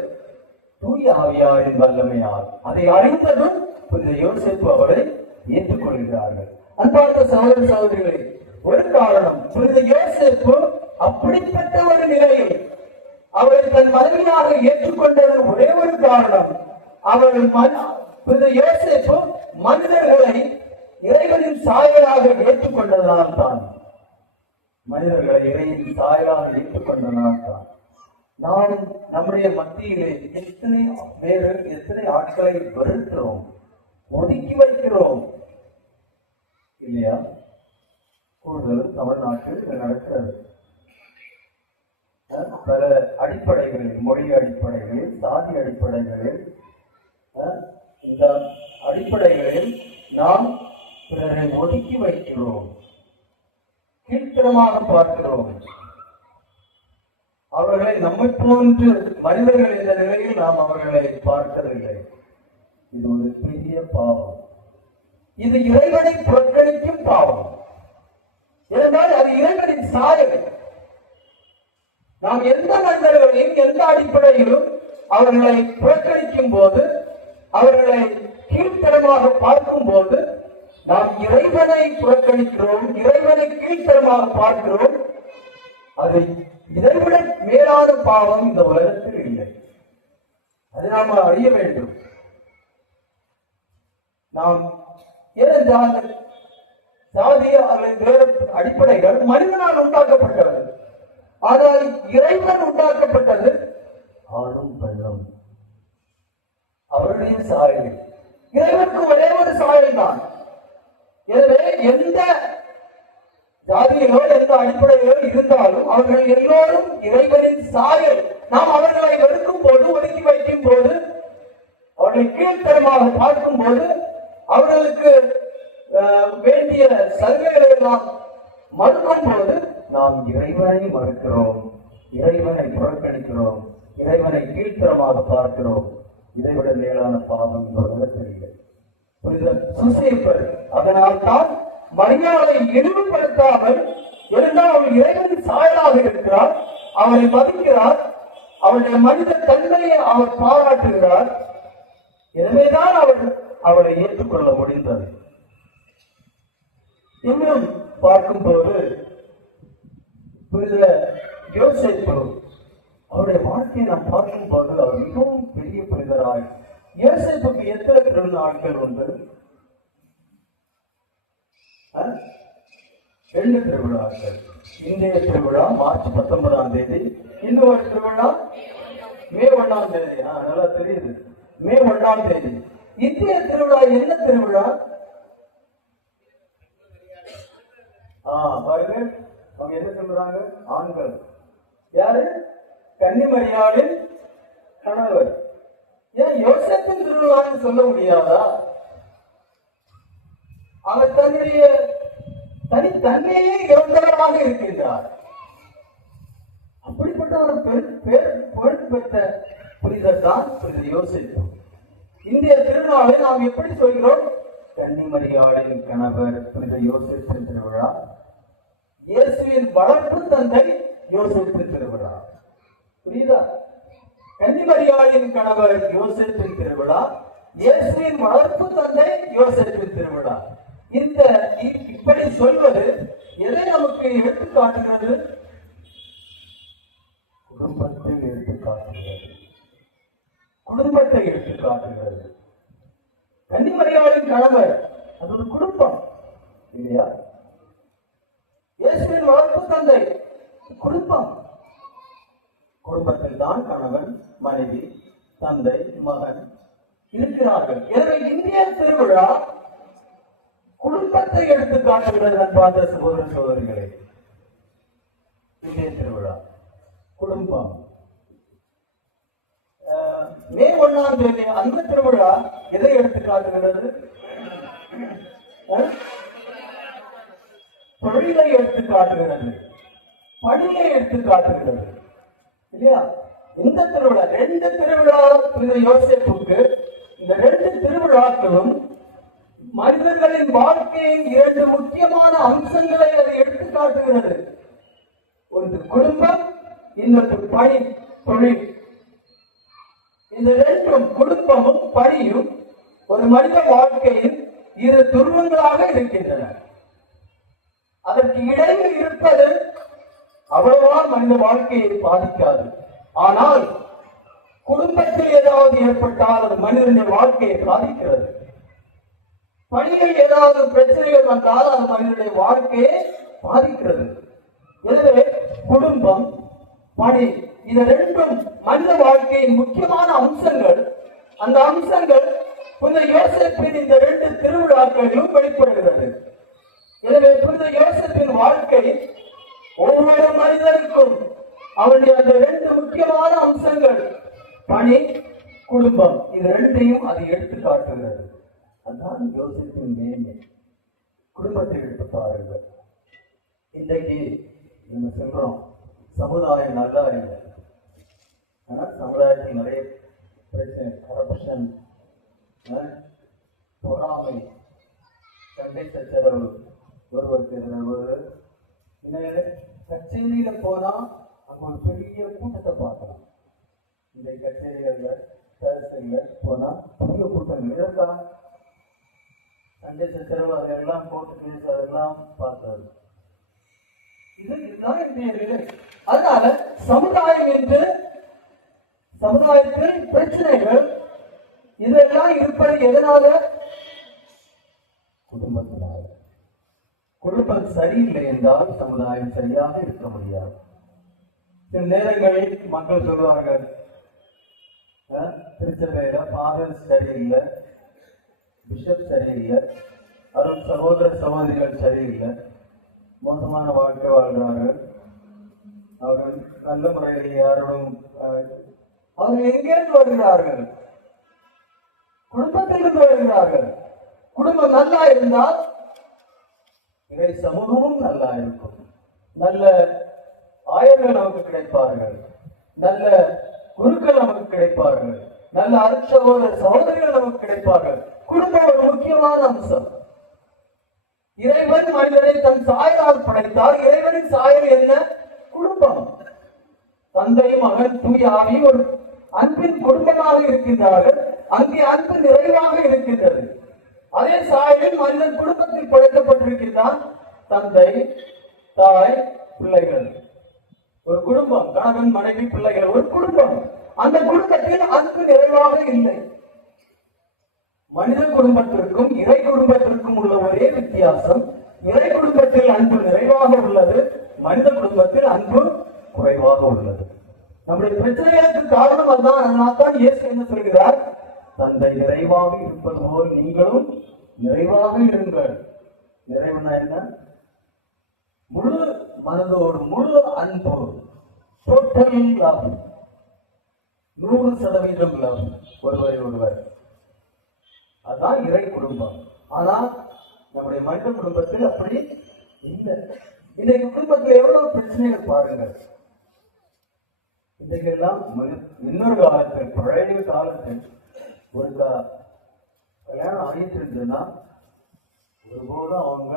தூய ஆவியாரின் வல்லமையால். அதை அறிந்ததும் இந்த யோசேப்பு அவரை ஏற்றுக்கொள்கிறார்கள். அன்பார்ந்த சகோதர சகோதரிகளே, ஒரு காரணம் புனித யோசேப்பு அப்படிப்பட்ட ஒரு நிலையில் அவரை தன் மனைவியாக ஏற்றுக்கொண்டதன் ஒரே ஒரு காரணம், அவர் புனித யோசேப்பு மனிதர்களை இறைவனின் சாயலாக ஏற்றுக்கொண்டதனால் தான். மனிதர்களை இறைவனின் சாயலாக ஏற்றுக்கொண்டதனால் தான் நாம் நம்முடைய மத்தியிலே எத்தனை ஆட்களை வெறுக்கிறோம், ஒதுக்கி வைக்கிறோம் இல்லையா? கூடுதலும் தமிழ்நாட்டில் நடக்கிறது. பல அடிப்படைகளில், மொழி அடிப்படைகளில், சாதி அடிப்படைகளில், இந்த அடிப்படைகளில் நாம் பிறரை ஒதுக்கி வைக்கிறோம், கீழ்த்தரமாக பார்க்கிறோம். அவர்களை நம்மை போன்று மனிதர்கள் என்ற நிலையில் நாம் அவர்களை பார்க்கவில்லை. இது ஒரு பெரிய பாவம். இது இறைவனை புறக்கணிக்கும் பாவம். ஏனென்றால் அது இறைவனின் சாயல். நாம் எந்த மனிதர்களையும் எந்த அடிப்படையிலும் அவர்களை புறக்கணிக்கும் போது, அவர்களை கீழ்த்தரமாக பார்க்கும் போது நாம் இறைவனை புறக்கணிக்கிறோம், இறைவனை கீழ்த்தரமாக பார்க்கிறோம். அதை இதைவிட மேலான பாவம் இந்த உலகத்தில் இல்லை. அதை நாம் அறிய வேண்டும். நாம் ஏனென்றால் சாதி அடிப்படைகள் மனிதனால் உண்டாக்கப்பட்டது. ஆனால் இறைவன் உண்டாக்கப்பட்டது ஆணும் பெண்ணும், அவருடைய சாயல். இறைவனுக்கு ஒரே ஒரு சாயல் தான். எனவே எந்த ஜாதியிலோ எந்த அடிப்படையிலோ இருந்தாலும் அவர்கள் எல்லோரும் இறைவனின் சாயல். நாம் அவர்களை வெறுக்கும் போது, ஒதுக்கி வைக்கும் போது, அவர்களை கீழ்த்தரமாக பார்க்கும் போது, அவர்களுக்கு வேண்டிய சலுகைகளை எல்லாம் மறுக்கும் போது நாம் இறைவனை மறுக்கிறோம், இறைவனை புறக்கணிக்கிறோம், இறைவனை கீழ்த்தரமாக பார்க்கிறோம். இதைவிட மேலான பாவம் இந்த உலகத்தில் இல்லை. புனித சூசேப்பர் அதனால் தான் மரியாதை இழிவுபடுத்தாமல் இருந்தால் அவள் இறைவனின் சாயலாக இருக்கிறார், அவளை மதிக்கிறார், அவளுடைய மனித தன்மையை அவர் பாராட்டுகிறார். எனவேதான் அவளை ஏற்றுக்கொள்ள முடிந்தது. இன்னும் பார்க்கும்போது புனித யோசேப்பு அவருடைய வாழ்க்கையை நாம் பார்க்கும்போது அவர் மிகவும் பெரிய புனிதராய். யோசேப்புக்கு எத்தனை திருநாட்கள் உண்டு? 2 திருவிழாக்கள். இன்றைய திருவிழா மார்ச் 19ஆம் தேதி, இன்னொரு திருவிழா மே 1ஆம் தேதி. நல்லா தெரியுது, மே 1ஆம் தேதி. இந்திய திருவிழா என்ன திருவிழா? பாருங்க, அவங்க என்ன சொல்றாங்க? ஆண்கள் யாரு? கன்னிமரியாளின் கணவர். ஏன் யோசேப்பின் திருவிழான்னு சொல்ல முடியாதா? அவர் தன்னுடைய தனித்தன்மையே இறந்தவராக இருக்கின்றார். அப்படிப்பட்ட ஒரு புகழ் பெற்ற புனிதர் தான் புனித யோசேப்பு. இந்திய திருநாளை நாம் எப்படி சொல்கிறோம்? கன்னிமரியாளின் கணவர் புனித யோசேப்பின் திருவிழா. இயேசுவின் வளர்ப்பு தந்தை யோசேப்பின் திருவிழா. புரியுதா? கன்னிமரியாளின் கணவர் யோசேப்பின் திருவிழா, இயேசுவின் வளர்ப்பு தந்தை யோசேப்பின் திருவிழா. இந்த இப்படி சொல்வது எதை நமக்கு எடுத்து காட்டுகிறது? குடும்பத்தை எடுத்து காட்டுகிறது. குடும்பத்தை எடுத்து காட்டுகிறது. கன்னிமரியாளின் கணவர் அது ஒரு குடும்பம் இல்லையா? இயேசுவின் வளர்ப்பு தந்தை குடும்பம். குடும்பத்தில் தான் கணவன், மனைவி, தந்தை, மகன் இருக்கிறார்கள். எனவே இந்திய திருவிழா குடும்பத்தை எடுத்து காட்டுகிறது. அன்பார்ந்த சகோதர சகோதரிகளே, இந்திய திருவிழா குடும்பம். மே 1ஆம் தேதி அந்த திருவிழா எதை எடுத்து காட்டுகிறது? தொழிலை எடுத்து காட்டுகிறது, பணியை எடுத்து காட்டுகிறது இல்லையா? இந்த திருவிழா, 2 திருவிழா யோசேப்புக்கு, இந்த 2 திருவிழாக்களும் மனிதர்களின் வாழ்க்கையின் 2 முக்கியமான அம்சங்களை அதை எடுத்து காட்டுகிறது. ஒன்று குடும்பம், இன்னொன்று பணி, தொழில். இந்த 2 குடும்பமும் பணியும் ஒரு மனித வாழ்க்கையின் 2 துருவங்களாக இருக்கின்றன. அதற்கு இடையில் இருப்பது அவ்வளவா மனித வாழ்க்கையை பாதிக்காது. ஆனால் குடும்பத்தில் ஏதாவது ஏற்பட்டால் அது மனிதனின் வாழ்க்கையை பாதிக்கிறது. பணியில் ஏதாவது பிரச்சனைகள் வந்தால் அது மனிதனுடைய வாழ்க்கையை பாதிக்கிறது. எனவே குடும்பம், பணி, இது 2 மனித வாழ்க்கையின் முக்கியமான அம்சங்கள். அந்த அம்சங்கள் புனித யோசேப்பின் இந்த 2 திருவிழாக்களிலும் வெளிப்படுகிறது. எனவே புனித யோசேப்பின் வாழ்க்கை ஒவ்வொரு மனிதனுக்கும் அவருடைய அந்த 2 முக்கியமான அம்சங்கள், பணி, குடும்பம், இது 2ஐயும் அது எடுத்து காட்டுகிறது. அதுதான் யோசேப்பின் மேன்மை. குடும்பத்தை எடுத்து பாருங்கள். இன்றைக்கு நம்ம சொல்றோம் சமுதாயம் நல்லா இல்லை, ஆனால் சமுதாயத்தில் நிறைய பிரச்சனை, கரப்ஷன், பொறாமை, சண்டை சச்சரவு, ஒருவருக்கு எதிராக. கச்சேரியில போனா அங்க ஒரு பெரிய கூட்டத்தை பார்க்கலாம். இந்த கச்சேரிகள்ல சர்ச்சைகள் போனா பெரிய கூட்டங்கள் இதற்கான சண்டை சச்சரவு, அதெல்லாம் போட்டு பேச, அதெல்லாம் பார்த்தது. இதுதான் இன்றைய நிலை. அதனால சமுதாயம் என்று, சமுதாயத்தில் பிரச்சனைகள் இதெல்லாம் இருப்பது எதனால? குடும்பத்தினால. குடும்பம் சரியில்லை என்றால் சமுதாயம் சரியாக இருக்க முடியாது. சில நேரங்களில் மக்கள் சொல்வார்கள், திருச்சபையில ஃபாதர் சரியில்லை, பிஷப் சரியில்லை, அருள் சகோதர சகோதரிகள் சரியில்லை, மோசமான வாழ்க்கை வாழ்கிறார்கள், அவர்கள் நல்ல முறையில் யாரும், அவர்கள் எங்கேருந்து வருகிறார்கள்? குடும்பத்திலிருந்து வருகிறார்கள். குடும்பம் நல்லா இருந்தால் இவை சமூகமும் நல்லா இருக்கும். நல்ல ஆயர்கள் நமக்கு கிடைப்பார்கள், நல்ல குருக்கள் நமக்கு கிடைப்பார்கள், நல்ல அருட்சகோதர சகோதரிகள் நமக்கு கிடைப்பார்கள். குடும்பம் ஒரு முக்கியமான அம்சம். இறைவன் மனிதனை தன் சாயலால் படைத்தார். இறைவனின் சாயல் என்ன? குடும்பம். தந்தை, மகன், தூய ஆவி ஒரு அன்பின் குடும்பமாக இருக்கின்றார்கள். அங்கே அன்பு நிறைவாக இருக்கின்றது. அதே சாயலில் மனிதன் குடும்பத்தில் படைக்கப்பட்டிருக்கின்றான். தந்தை, தாய், பிள்ளைகள், ஒரு குடும்பம். கணவன், மனைவி, பிள்ளைகள், ஒரு குடும்பம். அந்த குடும்பத்தில் அன்பு நிறைவாக இல்லை. மனித குடும்பத்திற்கும் இறை குடும்பத்திற்கும் உள்ள ஒரே வித்தியாசம், இறை குடும்பத்தில் அன்பு நிறைவாக உள்ளது, மனித குடும்பத்தில் அன்பு குறைவாக உள்ளது. நம்முடைய பிரச்சனைகளுக்கு காரணம் அதுதான். அதனால்தான் இயேசு என்ன சொல்கிறார்? தந்தை நிறைவாக இருப்பது போல் நீங்களும் நிறைவாக இருங்கள். நிறைவுனா என்ன? முழு மனதோடு, முழு அன்பு, டோட்டல் லவ், 100% லவ், ஒருவரை ஒருவர். அதுதான் இறை குடும்பம். ஆனால் நம்முடைய மனித குடும்பத்தில் அப்படி இல்லை. இன்றைக்கு குடும்பத்தில் எவ்வளவு பிரச்சனைகள் பாருங்கள். இன்றைக்கெல்லாம் இன்னொரு காலத்தில், பழைய காலத்தில் ஒரு கல்யாணம் ஆகிட்டு இருந்ததுன்னா ஒருபோதும் அவங்க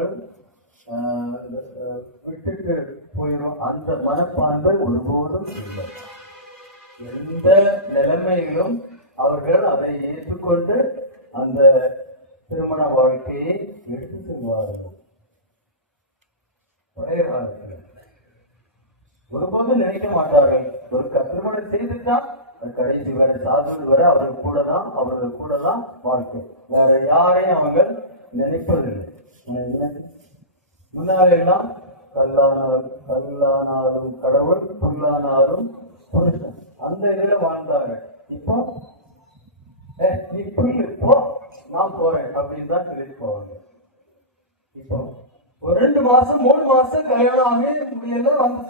விட்டுட்டு போயிடும். அந்த மனப்பான்மை ஒருபோதும் இல்லை. எந்த நிலைமையிலும் அவர்கள் அதை ஏற்றுக்கொண்டு அந்த திருமண வாழ்க்கையை எடுத்து செல்வார்கள். பழைய காலத்தில் ஒருபோதும் நினைக்க மாட்டார்கள், ஒரு திருமணம் செய்துட்டா கடைசி வர சாதல் வர அவர்கள் கூட தான் வாழ்க்கை, வேற யாரையும் அவங்க நினைப்பதில்லை. முன்னாலே எல்லாம் கல்லானாலும் கடவுள், புல்லானாலும் புருஷன், அந்த இதுல வாழ்ந்தாங்க. இப்போ நீ புல்லு போ, நான் போறேன் அப்படின்னு தான் சொல்லிட்டு போவாங்க. இப்போ ஒரு 2 மாசம் 3 மாசம் கல்யாணம் ஆகி முடியல வந்து